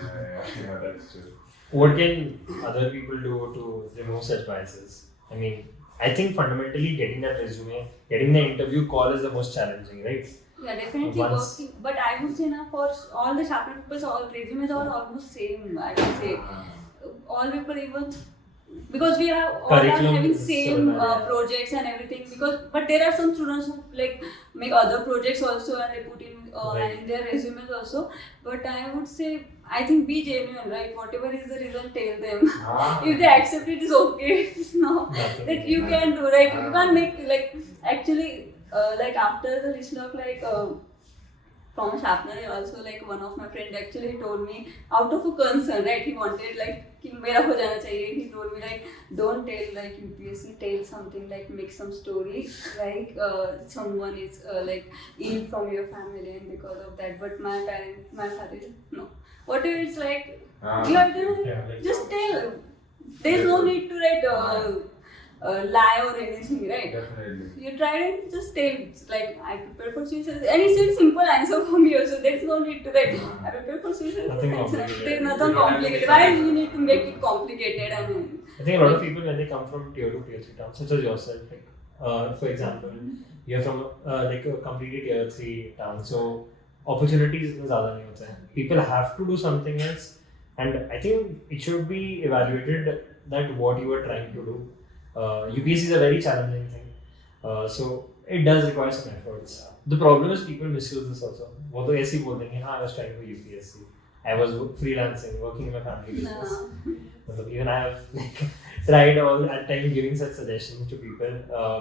Yeah, that's true. What can other people do to remove such biases? I mean, I think fundamentally getting that resume, getting the interview call is the most challenging, right? Yeah, definitely working. But I would say now for all the Sharpener people, all resumes are almost same. I would say all people even. Because we are all are having same projects and everything. But there are some students who like make other projects also and they put in their resumes also. But I would say, I think be genuine, right? Whatever is the result, tell them. If they accept it, is okay. No, that you can do, right? You can't make like actually like after the list of like. From Sharpener, also like one of my friends actually told me out of a concern, right? He wanted like कि मेरा हो जाना चाहिए. He told me like don't tell like UPSC, tell something like make some story like someone is like ill from your family and because of that. But my father said no. Whatever it's like you have to just tell. There's no need to write. Lie or anything, right? Definitely. You try and just tell, like I prepare for suicide, and it's a simple answer for me also. There's no need to write. I prepare for suicide. There's nothing complicated. Why you need to make it complicated? And I think a lot of people when they come from tier 2, tier 3 towns, such as yourself, like for example, you're from like a completely tier 3 town, so opportunities is ज़्यादा नहीं होता है. People have to do something else, and I think it should be evaluated that what you are trying to do. UPSC is a very challenging thing, so it does require some efforts. The problem is people misuse this also. वो तो ऐसे ही बोल देंगे हाँ I was trying for UPSC, I was freelancing, working in my family business. मतलब even I have like tried all at time giving such suggestions to people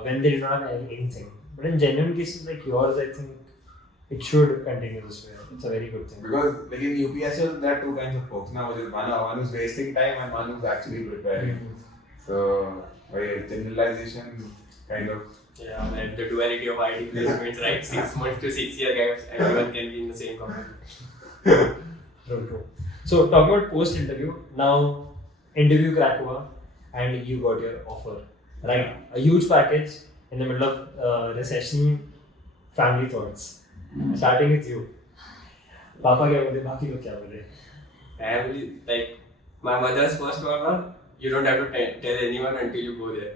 when they do not have anything. But in genuine cases like yours, I think it should continue this way. It's a very good thing. Because like in UPSC, there are two kinds of folks. Now, one who's wasting time and one who's actually preparing. So. Generalization kind of. Yeah, and the duality of ID placements, right? 6 months to 6 year gaps, everyone can be in the same company. True. So, talking about post interview, now interview crack hua and you got your offer, right? A huge package in the middle of recession, family thoughts. Starting with you. Papa kya bole, baki log kya bole? Family, like my mother's first one. You don't have to tell anyone until you go there.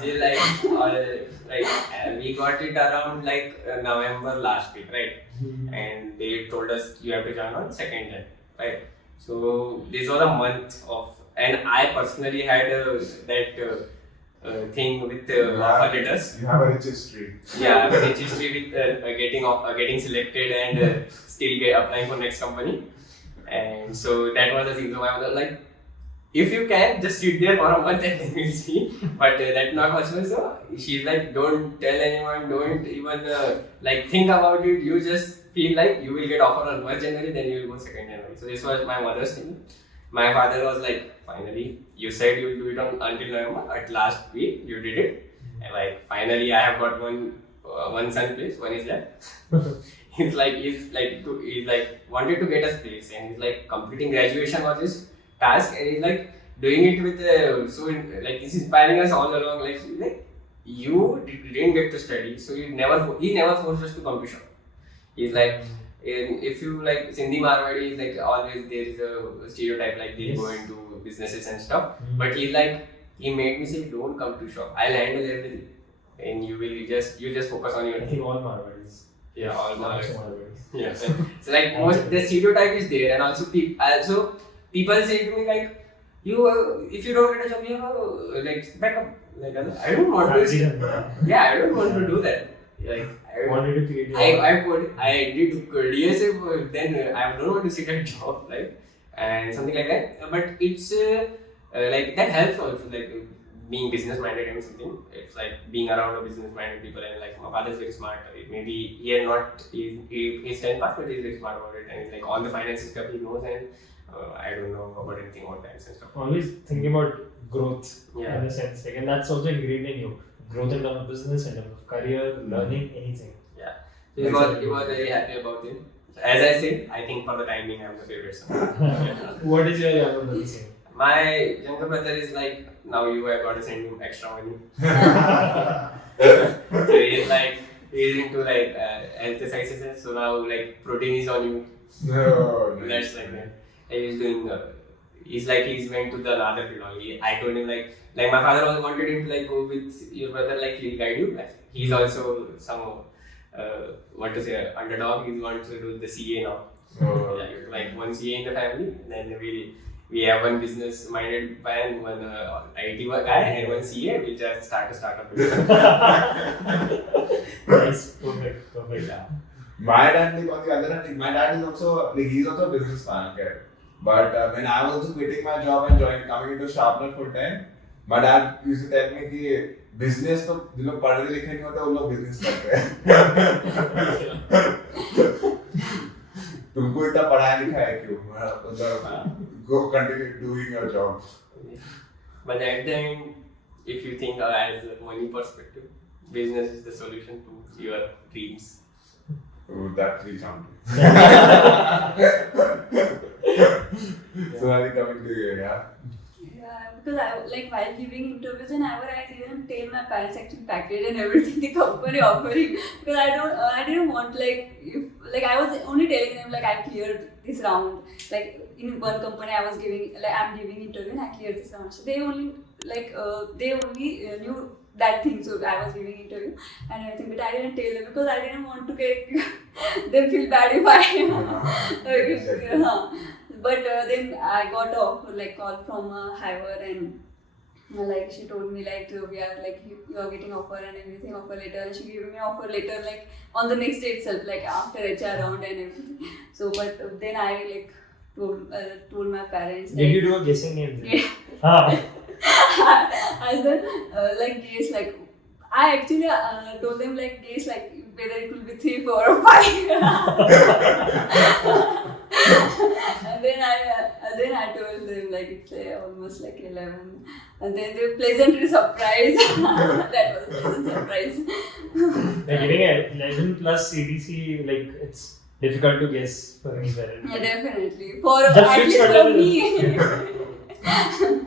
See, we got it around like November last week, right? And they told us you have to join on 2nd Jan, right? So this was a month of, and I personally had that thing with offer letters. You have a rich history. Yeah, I have a rich history with getting selected and still applying for next company. And so that was the thing. So I was like, if you can, just sit there for a month and then we'll see. But that's not possible. So she's like, don't tell anyone, don't even like think about it. You just feel like you will get offer on 1st January, then you will go 2nd January. So this was my mother's thing. My father was like, finally, you said you'll do it on until November. At last week, you did it. And like, finally, I have got one son place, one is left. he's like wanted to get us place, and he's like completing graduation was his task, and he's like doing it with like he's inspiring us all along. Like you didn't get to study, so he never forced us to come to shop. He's like, if you like Sindhi Marwadi, like always there is a stereotype like they go into businesses and stuff. But he's like, he made me say, don't come to shop. I'll handle everything, and you just focus on your. I think all Marwadis. Yeah, all Marwadis. Yeah. Yes. So like most the stereotype is there, and also people say to me like, if you don't get a job, you have like backup. Like I don't want to. Yeah, I don't want to do that. Like I wanted to create. I did DSA, but then I don't want to sit at job like and something like that. But it's like that helps also, like being business minded and something. It's like being around a business minded people, and like my father is very smart. Maybe he's 10 past, but he's very smart about it, and like all the finances stuff he knows, and I don't know about anything about banks and stuff. Always thinking about growth in Yeah. a sense, like, and that's also ingrained in you. Growth in terms of business, in terms of career, learning, anything. Yeah. So he was very happy about it. So as I said, I think for the time being I'm the favorite son. What is your younger brother saying? My younger brother is like, now you have got to send him extra money. So he's into like health exercises. So now like protein is on you. No, That's like that. And he's doing. He's went to the another field only. I told him like my father also wanted him to like go with your brother, like he'll guide you. Like, he's also some underdog. He wants to do the CA now. Oh. Like one CA in the family, and then we have one business minded guy and one IT guy and one CA. We just start a startup. Nice, perfect. Yeah. My dad, like, on the other hand, like, my dad is also, like, he's also a businessman, okay? But when I was also quitting my job and coming into Sharpener full time, my dad used to tell me कि business तो जो लोग पढ़े लिखे नहीं होते वो लोग business करते हैं. तुमको इतना पढ़ाया लिखा है क्यों? Go continue doing your job. But at the end, if you think as a money perspective, business is the solution to your dreams. Oh, that really sounds. So are you coming to you, yeah? Yeah, because I like while giving interviews and I didn't tell my parents actually package and everything the company offering, because I didn't want I was only telling them like I cleared this round, like in one company I'm giving interview and I cleared this round, so they only knew that thing, so I was giving interview and everything, but I didn't tell them because I didn't want to get them feel bad if I But then I got an offer, like call from a hire, and like she told me like we are like you are getting offer and everything, offer letter, and she gave me offer letter like on the next day itself, like after HR round and everything. So but then I like told my parents. Did you do a guessing game? Yeah. I said like guess like I actually told them like guess like whether it will be 3, 4 or 5. And then I told them like it's almost like 11, and then they were pleasantly surprised. That was a pleasant surprise. Like giving 11 plus CDC, like it's difficult to guess for any parent. Yeah, definitely. At least for me.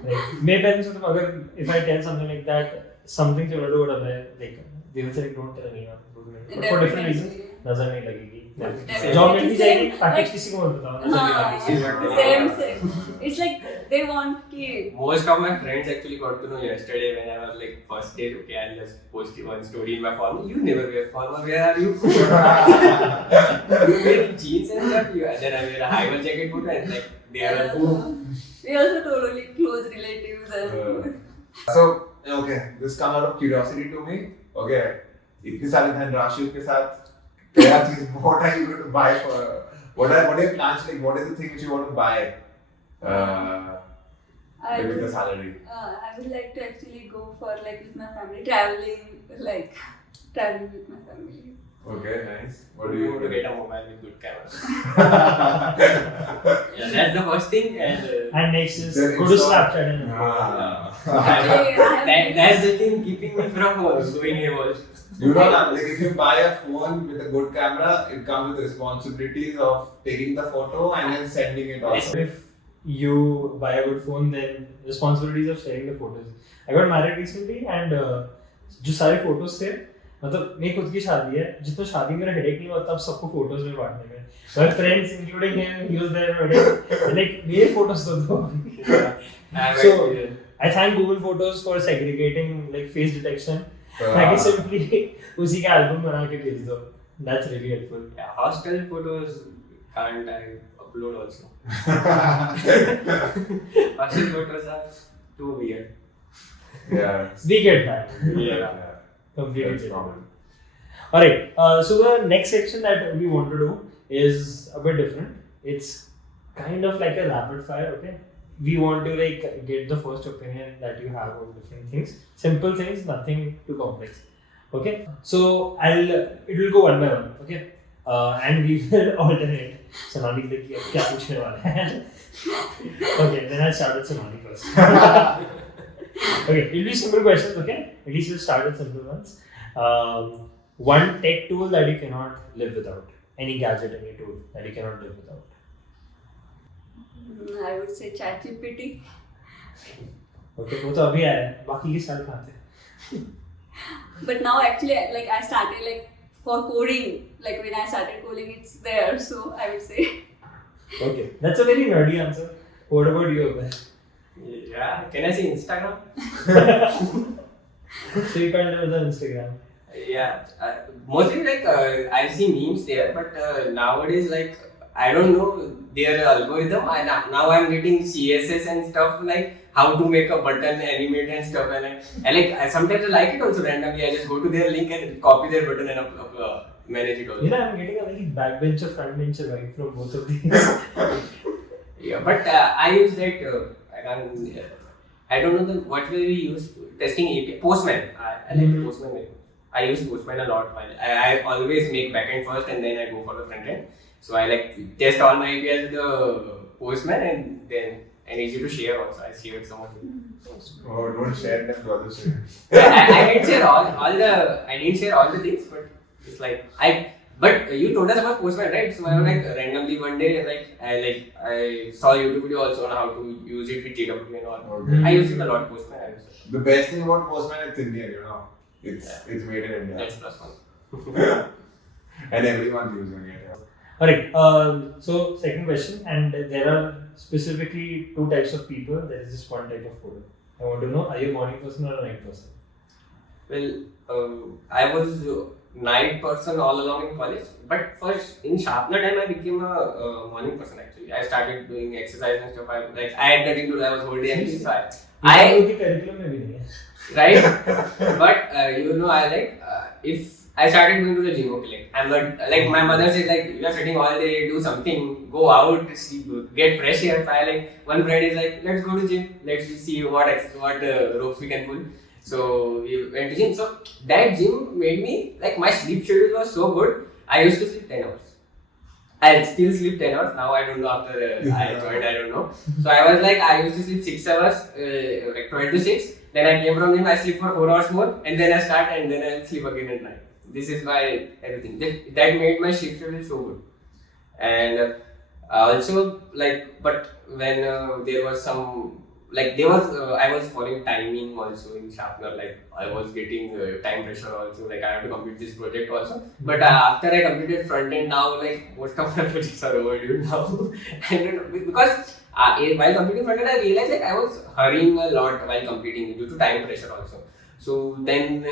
Like, my parents would have, if I tell something like that, something similar to what Abhay, like they would say like, don't tell anyone. But for different reasons, nazar nahi lagegi. Job मिल भी जाएगी, package किसी को मत बताओ, nazar nahi lagegi. Same. It's like they want ki. Most of my friends actually got to know yesterday when I was like first day. Okay, I'll just post one story in my formal. You never wear formal. Where are you? You wear jeans and stuff. Then I wear a high-waist jacket photo and like they are like, We also told only close relatives and. So okay, this comes out of curiosity to me. Okay, इतनी सारी धनराशि के साथ क्या चीज? What are you going to buy for? What are your plans like? What is the thing which you want to buy? I with the would, salary? I would like to actually go for like with my family, traveling with my family. Okay, nice. What do You you want to do? get a mobile with good camera. Yeah, that's the first thing. And next is Then go to install- Snapchat and That's the thing keeping me from going AWOL. You don't have, like, if you buy a phone with a good camera, it comes with responsibilities of taking the photo and then sending it also. if you buy a good phone, then responsibilities of sharing the photos. I got married recently and जो सारे photos थे, मतलब मेरी खुद की शादी है, जितना शादी मेरा headache नहीं होता अब सबको photos में बांटने में. My friends, including him, he was there. Like मेरे photos तो दो. So I thank Google Photos for segregating like face detection. I can simply उसी का album बना के भेज दो. That's really helpful. Yeah, hostel photos can't I upload also. Hostel photos are too weird. Yeah. We get that. Yeah. Completely. That's common. Alright, so the next section that we want to do is a bit different. It's kind of like a rapid fire, okay? We want to like get the first opinion that you have on different things. Simple things, nothing too complex. Okay? So it will go one by one, okay? And we will alternate. Sonali like क्या पूछने वाला है? Okay, then I'll start with Sonali first. Okay, it'll be simple questions, okay? At least we'll start with simple ones. One tech tool that you cannot live without. Any gadget, any tool that you cannot live without. I would say ChatGPT. Okay, वो तो अभी आया है. बाकी के साल कहाँ थे? But now actually like I started like for coding, like when I started coding it's there, so I would say. Okay, that's a very nerdy answer. What about you, Abhay? Yeah, can I say Instagram? So you can't live without Instagram. Yeah, mostly like I see memes there, but nowadays like I don't know their algorithm. Now I'm getting CSS and stuff like how to make a button animate and stuff, and I sometimes I like it also randomly. I just go to their link and copy their button and manage it also. You know, I'm getting a very backbencher, frontbencher vibe from both of these. Yeah, but I use that. I don't know what will we use testing API. Postman. I like Postman. I use Postman a lot. I always make backend first and then I go for the front end. So I like test all my APIs with the Postman and then and easy to share also. I share some of it. Oh, don't share them to other students. I didn't share I didn't share all the things, but it's like But you told us about Postman, right? So I was like randomly one day I saw a YouTube video also on how to use it with JWT and all. Okay. I use it a lot, Postman. I use it. The best thing about Postman, it's Indian, you know. It's made in India. That's plus one. And everyone's using it. Yeah. Alright, so second question, and there are specifically two types of people. There is just one type of coder. I want to know, are you a morning person or a night person? Well, I was night person all along in college, but first in Sharpener time I became a morning person actually. I started doing exercise and stuff. I had nothing to do. I was whole day empty. So I curriculum में भी नहीं है. Right, but if I started going to the gym, okay, like I'm not like my mother says like you are sitting all day, do something, go out, sleep, get fresh air. So one friend is like, let's go to gym, let's see what ropes we can pull. So we went to gym. So that gym made me like my sleep schedule was so good. I used to sleep 10 hours. I still sleep 10 hours. Now I don't know after I joined, I don't know. So I was like, I used to sleep 6 hours, like 12 to 6. Then I came from gym, I sleep for 4 hours more. And then I start and then I sleep again at night. This is why everything. That made my sleep schedule so good. And also but when there was some, I was following timing also in Sharpener, I was getting time pressure also, I have to complete this project also. But after I completed front end now, most of my projects are overdue now. Because while completing front end, I realized I was hurrying a lot while completing due to time pressure also. So then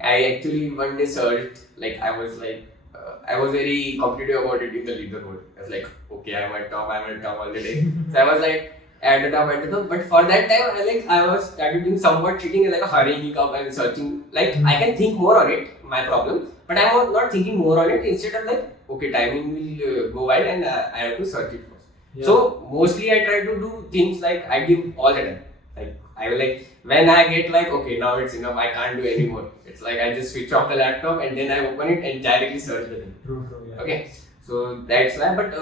I actually one day searched, I was very competitive about it in the leaderboard. I was like, okay, I'm at top all the day. So I was at the top. But for that time, I was started doing somewhat cheating, hurrying up and searching. I can think more on it, my problem, but I'm not thinking more on it. Instead of okay, timing will go wild and I have to search it first. Yeah. So mostly I try to do things I give all the time. Like I will like when I get like okay now it's enough, I can't do anymore. It's like I just switch off the laptop and then I open it and directly search the thing. True, yeah. Okay, so that's why. But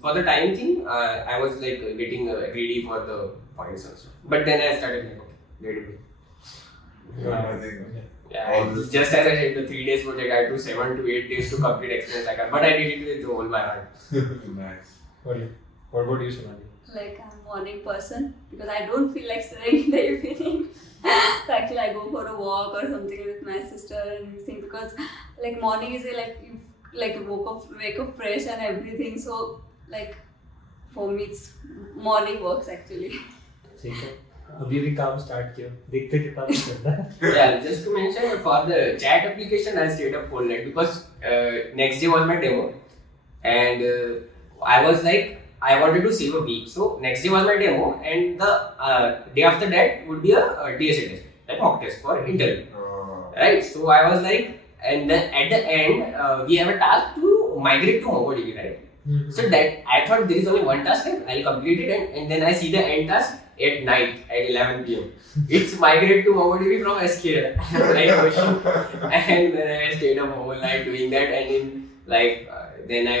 for the time thing, I was like getting greedy for the points also. But then I started like okay, let it be. I think Yeah, all this- just as I said, the 3 days project, I had to 7 to 8 days to complete experience like that. But I did it with all my heart. nice. What about you, Sonali? Like I'm a morning person because I don't feel like studying in the evening. So actually I go for a walk or something with my sister and everything because like morning is a, like you like wake up fresh and everything. So like for me it's morning works actually. ठीक है अभी भी काम start किया देखते कितना कुछ करता है Yeah, just to mention for the chat application, I stayed up whole night because next day was my demo, and I was like I wanted to save a week. So next day was my demo, and the day after that would be a DSA test, like mock test for interview. Right? So I was like, and then at the end we have a task to migrate to MongoDB, right? So that I thought there is only one task left. I'll complete it, and then I see the end task at night at 11 p.m. It's migrate to MongoDB from SQL. Like, oh shit. And then I stayed up whole night doing that, and then like then I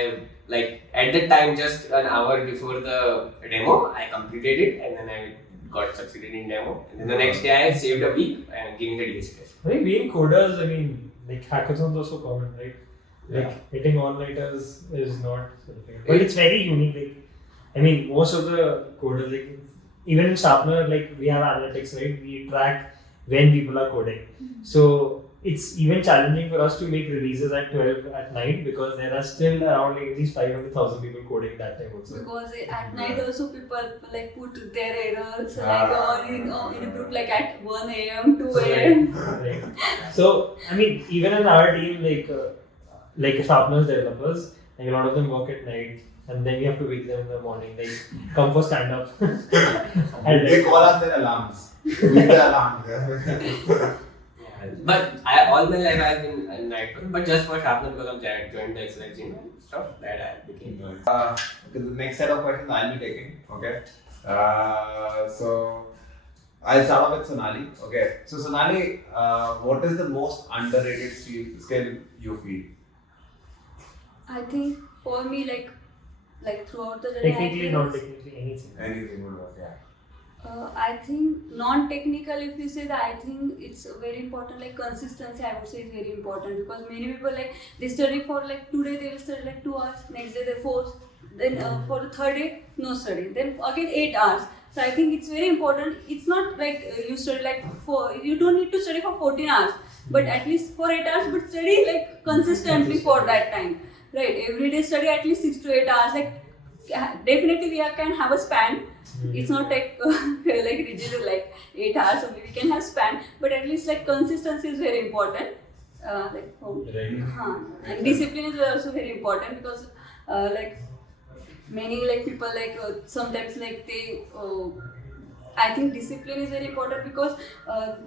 like at the time just an hour before the demo I completed it, and then I got succeeded in demo, and then the next day I saved a week and giving the DSA test. I think being coders, I mean, like hackathons are so common, right? Like hitting all-nighters is not something, but it's very unique. Like, I mean, most of the coders, like even in Sharpener, like we have analytics, right? We track when people are coding. So it's even challenging for us to make releases at 12 at night because there are still around like at least 500,000 people coding that time also. Because at night also people like put their errors like or in a group like at 1 a.m. 2 a.m. Right. So I mean, even in our team, like Sharpener's developers, like a lot of them work at night, and then we have to wake them in the morning. Like come for stand up. And They call us their alarms. With the alarms. But all my life I've been a night person, but just for Sharpener because I'm joined the excellence team and stuff that I became. Okay, the next set of questions I'll be taking. Okay. So I'll start off with Sonali. Okay. So Sonali, what is the most underrated skill you feel? I think for me like throughout the journey, technically, not technically, anything. Anything would work. Yeah. I think non-technical, if you say that, I think it's very important. Like consistency, I would say is very important because many people like they study for like today they will study like 2 hours, next day they force, then for the third day no study, then again 8 hours. So I think it's very important. It's not like you study like you don't need to study for 14 hours, but at least for 8 hours, but study like consistently for that time. Right, every day study at least 6 to 8 hours. Like definitely we can have a span. It's not like like rigid like 8 hours only. We can have span, but at least like consistency is very important. And discipline is also very important because like many like people like sometimes like they. I think discipline is very important because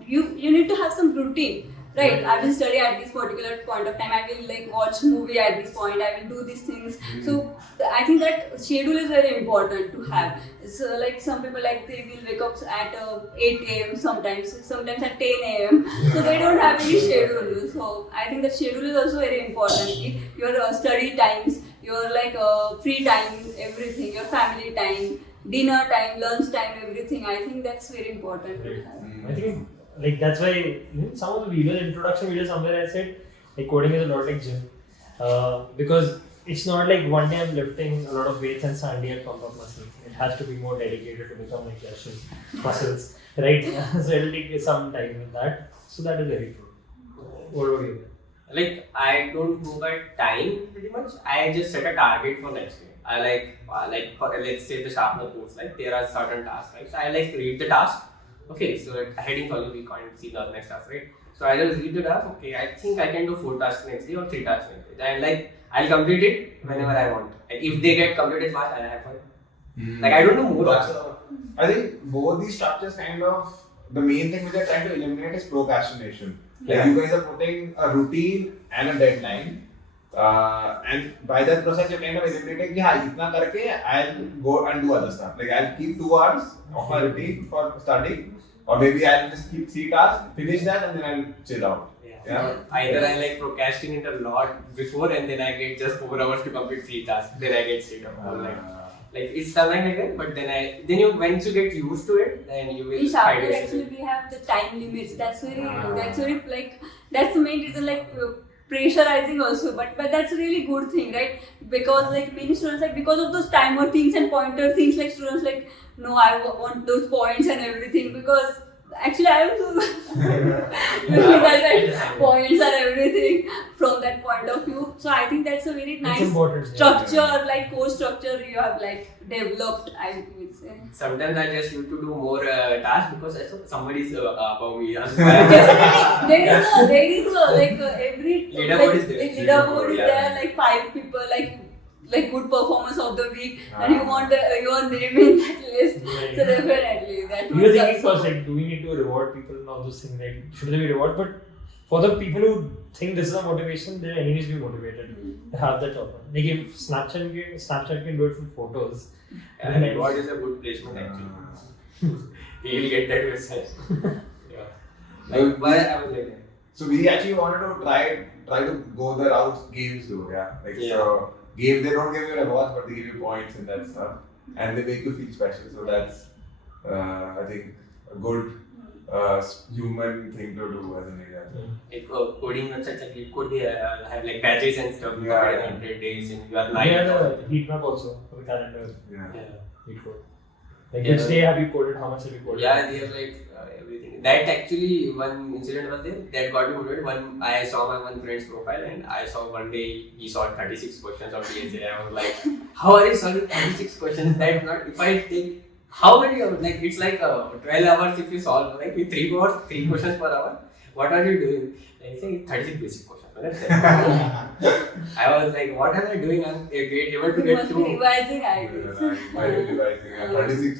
you need to have some routine. Right, I will study at this particular point of time. I will like watch movie at this point. I will do these things. So I think that schedule is very important to have. So like some people like they will wake up at 8 a.m. sometimes at 10 a.m. So they don't have any schedule. So I think the schedule is also very important. Your study times, your like free time, everything, your family time, dinner time, lunch time, everything. I think that's very important to have. I think. Like that's why in some of the videos, introduction videos somewhere I said like coding is a lot like gym because it's not like one day I'm lifting a lot of weights and suddenly I pump up muscles. It has to be more dedicated to become like Russian muscles, right? So it'll take some time with that. So that is very true. What about you? Like I don't go by time pretty much. I just set a target for next day. I like for, let's say the Sharpener course, like there are certain tasks, right? So I like read the task. Okay, so heading following we can't see the next task, right? So I just read the task. Okay, I think I can do 4 tasks next day or 3 tasks next day. And like I'll complete it whenever I want. Like if they get completed fast, I'll have fun. Like I don't know more. I think both these structures kind of the main thing which they're trying to eliminate is procrastination. Like you guys are putting a routine and a deadline, And by that process, you're kind of eliminating, yeah, itna karke, I'll go and do other stuff. Like I'll keep 2 hours of my routine for studying, or maybe I'll just keep 3 tasks, finish that, and then I'll chill out. Yeah. Either I like procrastinate a lot before, and then I get just 4 hours to complete 3 tasks. Then I get straight up. Like it's something like that, but then you once you get used to it, then you will. In Sharpener, actually, we have the time limits. That's very like that's the main reason, like pressurizing also. But that's a really good thing, right? Because like many students, like because of those timer things and pointer things, like students like no, I want those points and everything, because actually I also looking at that points and everything from that point of view. So I think that's a very nice structure, like course structure you have like developed, I would say. Sometimes I just used to do more tasks because I saw somebody's above me. There is a like every leaderboard is there. Leaderboard is there, like 5 people, like good performance of the week, and you want your name in that list. Right. So definitely that. We were thinking first, like, do we need to reward people and all those things? Like, should they be reward? But for the people who think this is a motivation, they'll anyways be motivated to have that offer. Like if Snapchat can do it for photos. And reward is a good placement actually. He will get that website. Like why I was like that. So we actually wanted to try to go the route games do, yeah. Like so game they don't give you rewards, but they give you points and that stuff, and they make you feel special. So that's I think a good human thing to do as an example. Like coding websites, like it could be have like badges and stuff. You Yeah, have yeah. 100 days and you are We live. had a heat map also for the calendar. Yeah. Heat code. Like which day have you coded? How much have you coded? Yeah, they have like everything. That actually one incident was there that got me motivated. I saw my one friend's profile and I saw one day he solved 36 questions of DSA. I was like, how are you solving 36 questions? That's not, if I take, how many hours? Like it's like 12 hours if you solve like with 3 questions per hour. What are you doing? Like saying 36 basic questions. I was like, what am I doing? I'm able to get through. Revising ideas.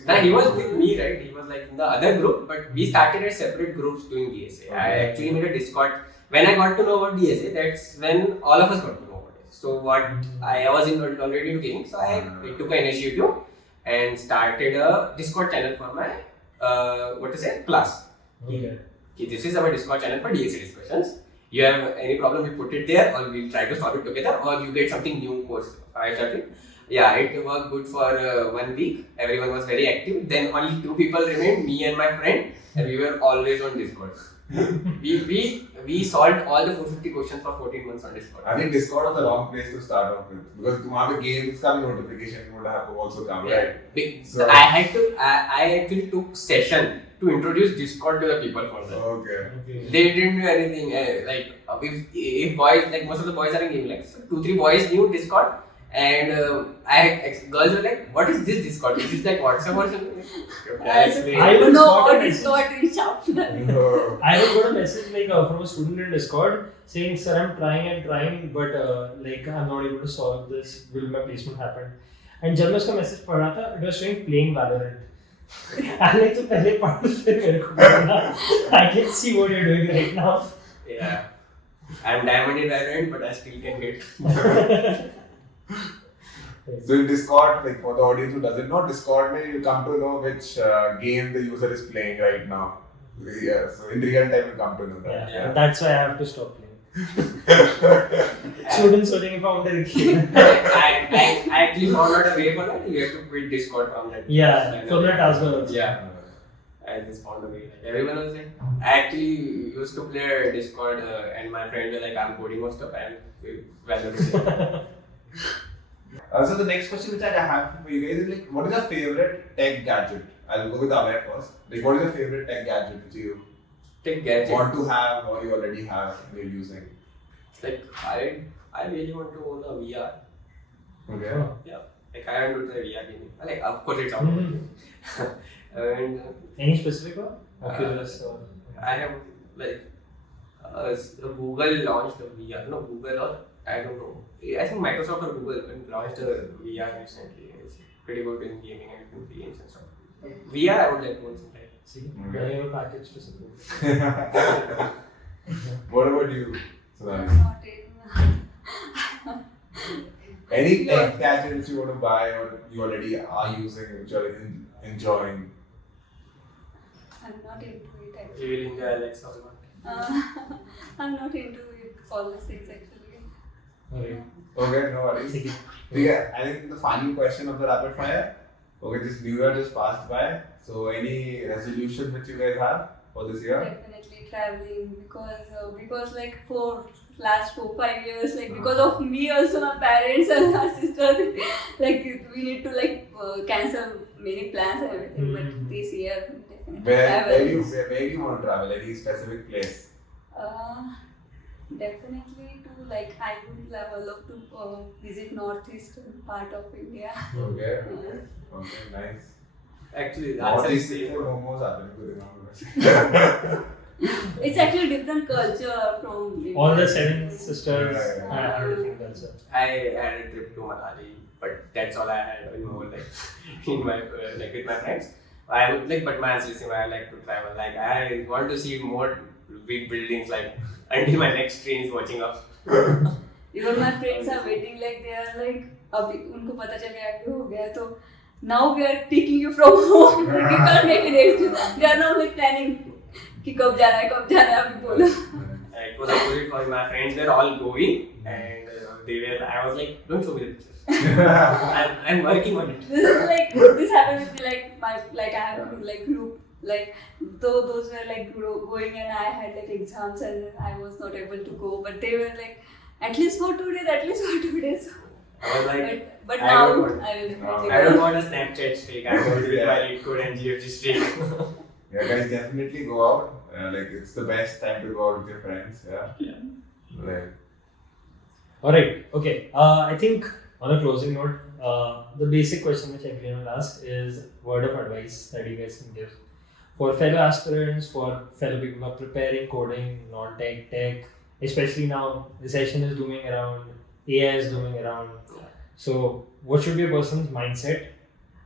Nah, he was with me, right? He was like in the other group, but we started at separate groups doing DSA. I actually made a Discord. When I got to know about DSA, that's when all of us got to know about it. So what I was already into gaming, so I took an initiative and started a Discord channel for my class. Okay. This is our Discord channel for DSA discussions. You have any problem, we put it there, or we'll try to solve it together, or you get something new course. I started. Yeah, it worked good for 1 week. Everyone was very active. Then only 2 people remained, me and my friend, and we were always on Discord. we solved all the 450 questions for 14 months on Discord. I think Discord was the wrong place to start off with, because तुम्हारे games का भी notification would have also come, right? So I actually took session to introduce Discord to the people for that. Okay. They didn't do anything. If boys, like most of the boys are in game, like 2-3 boys knew Discord, and girls were like, "What is this Discord? Is this like WhatsApp or something?" I once No, got a it's not reach out. I once got a message like from a student in Discord saying, "Sir, I'm trying, but like I'm not able to solve this. Will my placement happen?" And जब मैं उसका message पढ़ा था, it was showing playing Valorant. And like तो पहले पढ़ फिर मेरे को बोलना, I can see what you're doing right now. Yeah, I'm diamond in Valorant, but I still can get. So in Discord, like for the audience who doesn't know, Discord may you come to know which game the user is playing right now. Yeah, so in real time you come to know that. Yeah. That's why I have to stop playing. Students soachenge found a game. I actually found out a way for that. You have to quit Discord from that. Yeah, from the taskbar also. Yeah. I just found a way. Like, everyone was like, I actually used to play Discord, and my friend was like, I'm coding most stuff, and Valorant. So the next question which I have for you guys is like, what is your favorite tech gadget? I'll go with Abhay first. Like, what is your favorite tech gadget which you Tech gadget. want to have or you already have and you're using? Like I really want to own a VR. Okay. Yeah. Like I want to try VR gaming. Like of course it's out. And Any specific one? Oculus or? I have like Google launched a VR. No, Google or I don't know. I think Microsoft or Google launched a VR recently. It's pretty good in gaming and in games and stuff. VR I would like to own sometime. See, Okay. I have a package to support. What about you, Sonali? Not it. Any tech gadget which you want to buy or you already are using, which you are enjoying? I'm not into it You actually. will enjoy Alex or not. I'm not into it, all these things actually. Alright. Okay, no worries. Okay. Yeah, I think the final question of the rapid fire. Okay, this New Year just passed by. So, any resolution which you guys have for this year? Definitely traveling because like for last 4-5 years, like because of me also my parents and my sister like we need to like cancel many plans and everything. But this year definitely Where travel. do you want to travel? Any specific place? Definitely to like I would love to visit northeast part of India. Okay, nice. Actually, that's What a is safe the one. momos are It's actually different culture from India. All the seven sisters Yeah. are different culture. I had a trip to Manali, but that's all I had in my whole life. In my like with my friends, I would like, but my answer is I like to travel. Like I want to see more big buildings. Like until my next train is watching up. Even my friends are waiting like they are like अभी उनको पता चल गया कि हो गया तो now we are taking you from home. Like, you can't make it. They are now like planning कि कब जाना है अभी बोलो. It was actually for my friends were all going and they were. I was like, don't show me the pictures. I'm working on it. This happened with me like I have like group like though those were like going and I had like exams and I was not able to go, but they were like at least for 2 days. I was like, But I now don't want- I will definitely I don't go. want a Snapchat streak. I want to my lead code and GFG streak. Yeah, guys, definitely go out. Like it's the best time to go out with your friends. Yeah. Like, Alright, okay. I think on a closing note, the basic question which everyone will ask is word of advice that you guys can give for fellow aspirants, for fellow people who are preparing coding, non-tech, tech, especially now recession is looming around, AI is looming around. So, what should be a person's mindset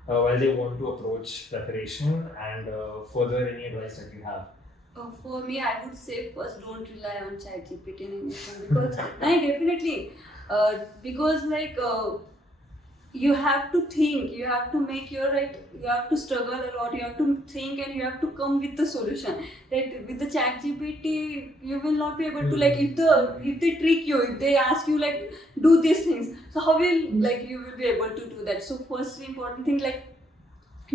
while they want to approach preparation and further any advice that you have? For me, I would say first don't rely on ChatGPT in anything because definitely because like you have to think, you have to make your you have to struggle a lot, you have to think and you have to come with the solution. Right? With the ChatGPT, you will not be able to like if they trick you, if they ask you like do these things, so how will like you will be able to do that? So first important thing like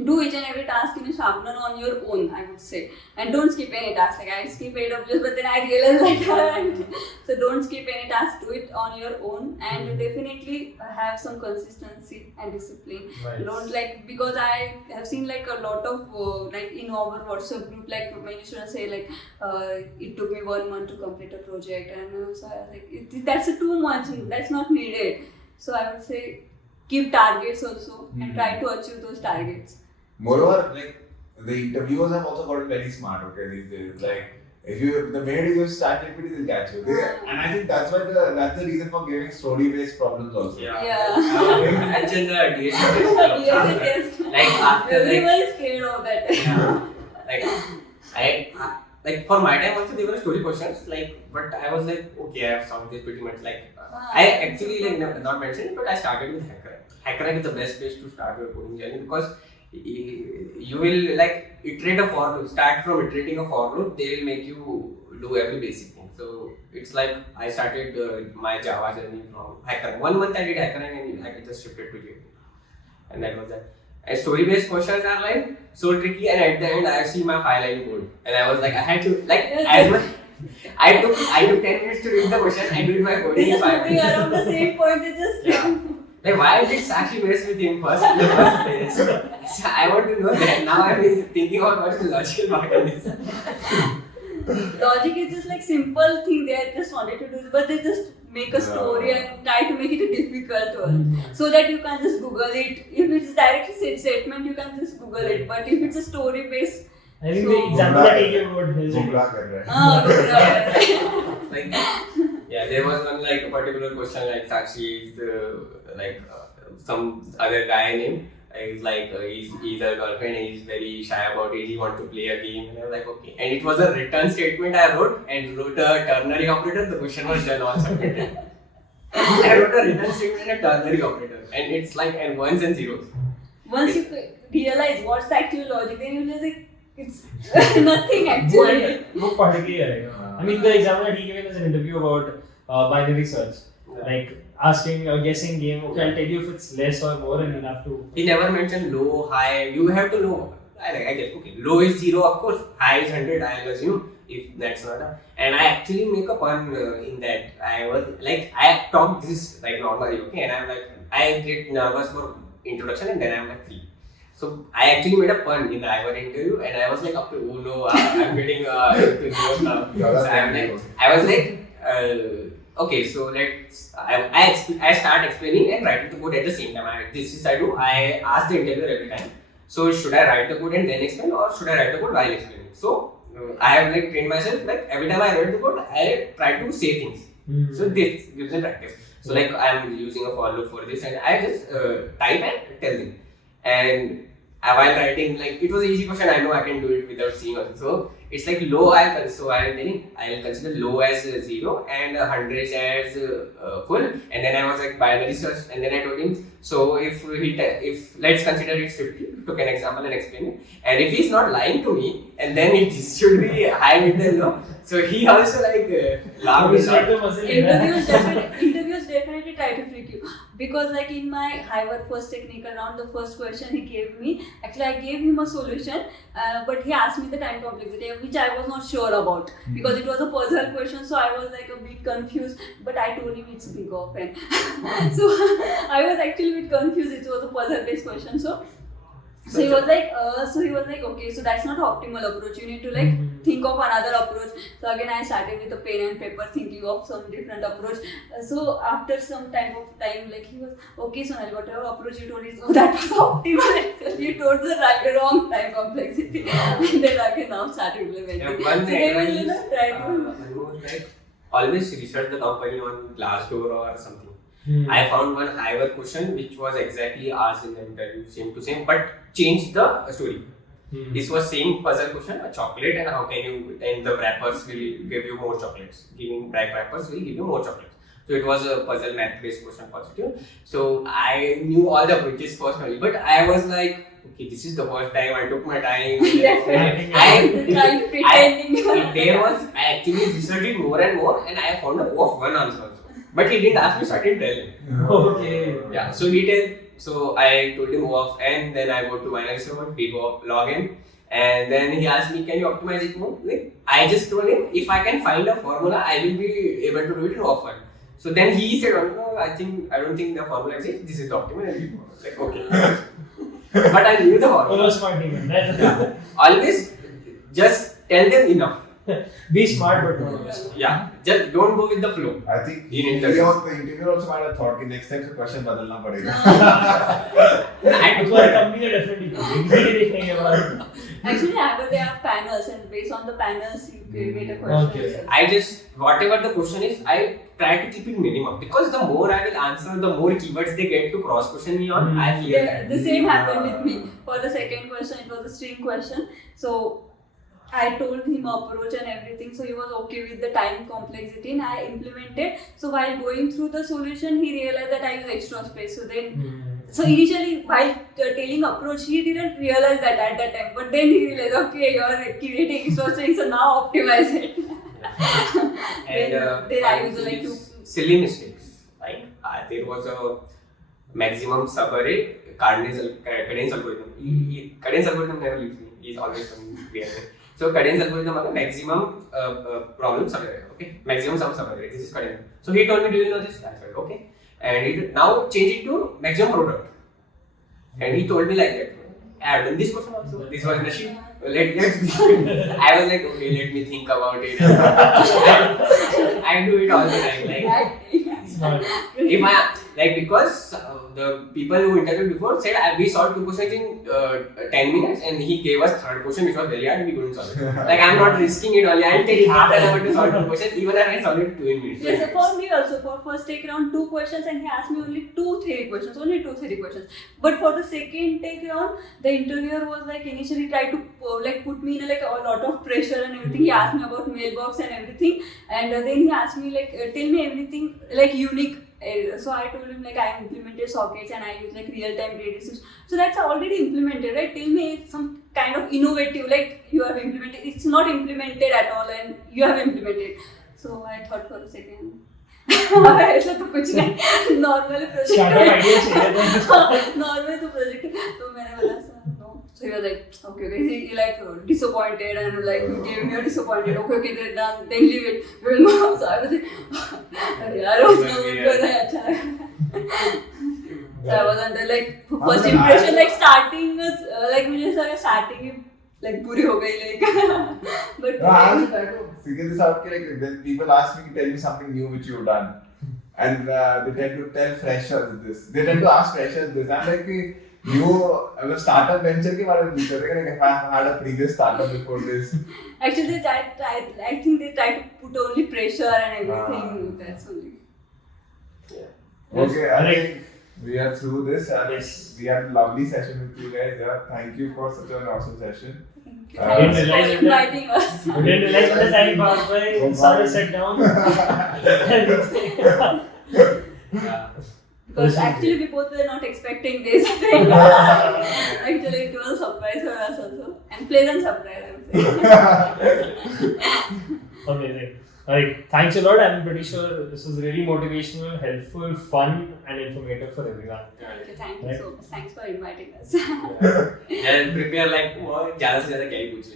do each and every task in a Sharpener on your own, I would say, and don't skip any task. Like I skip AWS, but then I realized like so don't skip any task. Do it on your own, and definitely have some consistency and discipline. Nice. Don't like because I have seen like a lot of like in our WhatsApp group, like many students say like it took me 1 month to complete a project, and so I was like that's too much. That's not needed. So I would say keep targets also and try to achieve those targets. moreover, like the interviewers have also gotten very smart. Okay, these days, like if the minute you use ChatGPT, they'll catch you. And I think that's the reason for giving story-based problems also. Yeah. Mention the DSC Yes. Like after Everyone is scared of that. like for my time also they were story questions but I was like okay I have solved this pretty much I actually not mentioned it but I started with HackerRank is the best place to start your coding journey because you will like iterate a for loop, start from iterating a for loop, they will make you do every basic thing. So it's like I started my Java journey from HackerRank. 1 month I did HackerRank and I just shifted to JP. And that was that. And story-based questions are like so tricky and at the end I see my 5-line code and I was like I had to like I took 10 minutes to read the question and do my coding They in just 5 moving minutes. around the same point. They just Like why did Sakshi mess with him first? In the first place? So I want to know that. Now I'm thinking about what is the logical part of this. Logic is just like simple thing they just wanted to do, but they just make a story and try to make it a difficult one, so that you can just Google it. If it's directly statement, you can just Google it. But if it's a story based, I think the example that you gave is Gumrah kar raha hai. Like yeah, there was one like a particular question like Sakshi is some other guy named. He's like he's a girlfriend and he's very shy about it. He wants to play a game and I was like okay. And it was a return statement I wrote and wrote a ternary operator. The question was done all submitted. I wrote a return statement and a ternary operator, and it's like and ones and zeros. Once you realize what's the actual logic, then you realize like it's nothing actually. वो पढ़ के ही आएगा. I mean the example that he gave in his interview about binary search, like asking a guessing game. Okay, I'll tell you if it's less or more, and you'll have to. He never mentioned low, high. You have to know. I guess okay. Low is 0, of course. High is 100. I'll assume if that's not a. And I actually make a pun in that. I was like I talk this like normally, okay, and I'm like I get nervous for introduction and then I'm like free. So I actually made a pun in the Ivor interview, and I was like, after oh no, I'm getting into zero now. So I was like, okay, so let's. I start explaining and writing the code at the same time. I do. I ask the interviewer every time. So should I write the code and then explain, or should I write the code while explaining? So I have like trained myself. Like every time I write the code, I try to say things. So this gives me practice. So like I'm using a for loop for this, and I just type and tell them. And while writing, like it was an easy question. I know I can do it without seeing also. So it's like low. I'll consider low as 0 and 100 as full. And then I was like binary search, and then I told him. So if let's consider it's 50. Took an example and explained it. And if he's not lying to me, and then it should be high, middle, low. So he also like laughed. Interviews definitely try to trick you, because like in my Ivor first technical round, the first question he gave me, actually I gave him a solution, but he asked me the time complexity, which I was not sure about, because it was a puzzle question, so I was like a bit confused, but I told him it's big of n. So I was actually a bit confused. It was a puzzle based question, so he was like, okay, so that's not optimal approach. You need to like think of another approach. So again, I started with a pen and paper, thinking of some different approach. So after some time, like he was, okay, Sonali, whatever approach you told is, that was optimal. You told the wrong time complexity, and then again now started implementing. One thing like always research the company on Glassdoor or something. I found one Ivor question which was exactly asked in the interview, same to same, but changed the story. This was same puzzle question, a chocolate, and how can you, and the wrappers will give you more chocolates. Giving wrappers will give you more chocolates. So it was a puzzle math based question positive. So I knew all the approaches personally, but I was like, okay, this is the first time I took my time. I actually researched it more and more, and I found a O of 1 answer also. But he didn't ask me, so I didn't tell him. Okay. Yeah, so I told him O of n, then I go to binary server, we go log in, and then he asked me, can you optimize it more? Like, I just told him, if I can find a formula, I will be able to do it in O of 1. So then he said, oh, no, I don't think the formula exists, this is the optimal, and we go. Like, okay. But I knew the formula. No smart demon. Always just tell them enough. Be smart but not honest. Yeah, just don't go with the flow. I think In the interview also might have thought कि next time से question बदलना पड़ेगा. तुम्हारी company का definitely देखेंगे बार. Actually, they have panels, and based on the panels, you create a question. Okay. I just, whatever the question is, I try to keep it minimum, because the more I will answer, the more keywords they get to cross question me on. I feel that. The same happened with me. For the second question, it was a string question. So I told him approach and everything, so he was okay with the time complexity, and I implemented. So while going through the solution, he realized that I use extra space. So then, so initially while telling approach, he didn't realize that at that time. But then he realized, okay, you are creating extra space, so now optimize it. And then I use like silly mistakes. Like there was a maximum subarray cadence algorithm. Cadence algorithm never leaves me. He's always from behind. So cadence algorithm is maximum problem subarray. Okay, maximum sum subarray. This is cadence. So he told me, do you know this? I said okay. And he now change it to maximum product. And he told me like that. I have done this question also. This was the sheet. I was like, okay, let me think about it. I do it all the time. Like, because the people who interviewed before said we solved 2 questions in 10 minutes, and he gave us third question which was very hard and we couldn't solve it. Like, I'm not risking it only. I'll take half an hour to solve 2 questions, even if I solve it 2 minutes. Yes, for me also, for first take round 2 questions, and he asked me only 2 theory questions, But for the second take round, the interviewer was like initially tried to put me in a lot of pressure and everything. He asked me about mailbox and everything, and then he asked me tell me everything unique So I told him like I implemented sockets and I use like real-time radius. So that's already implemented, right? Tell me some kind of innovative like you have implemented. It's not implemented at all and you have implemented. So I thought for a second. ऐसा तो कुछ नहीं normal project normal तो project तो मैंने बोला no so he was like okay he like disappointed and like he gave me a disappointed okay then leave it we'll move. So I was like यार उसने कर रहा है अच्छा so I was under like first impression like starting like मुझे ऐसा starting like बुरी हो गई like but no, I was trying to figure this out like when people ask me to tell me something new which you've done and they tend to tell freshers this they tend to ask freshers this I'm like you have a startup venture के बारे में पूछ रहे हैं like I had a previous startup before this actually I think they try to put only pressure and everything that's only okay I think we are through this and we had a lovely session with you guys. Yeah. Thank you for such an awesome session. Thanks for inviting us. We didn't realize when the time passed by, Sarah sat down. Because actually we both were not expecting this thing. Actually it was a surprise for us also. And pleasant surprise I would say. Amazing. Alright, thanks a lot. I'm pretty sure this was really motivational, helpful, fun, and informative for everyone. Okay, thank you so much. Thanks for inviting us. And prepare like ज़्यादा से ज़्यादा क्या ही पूछे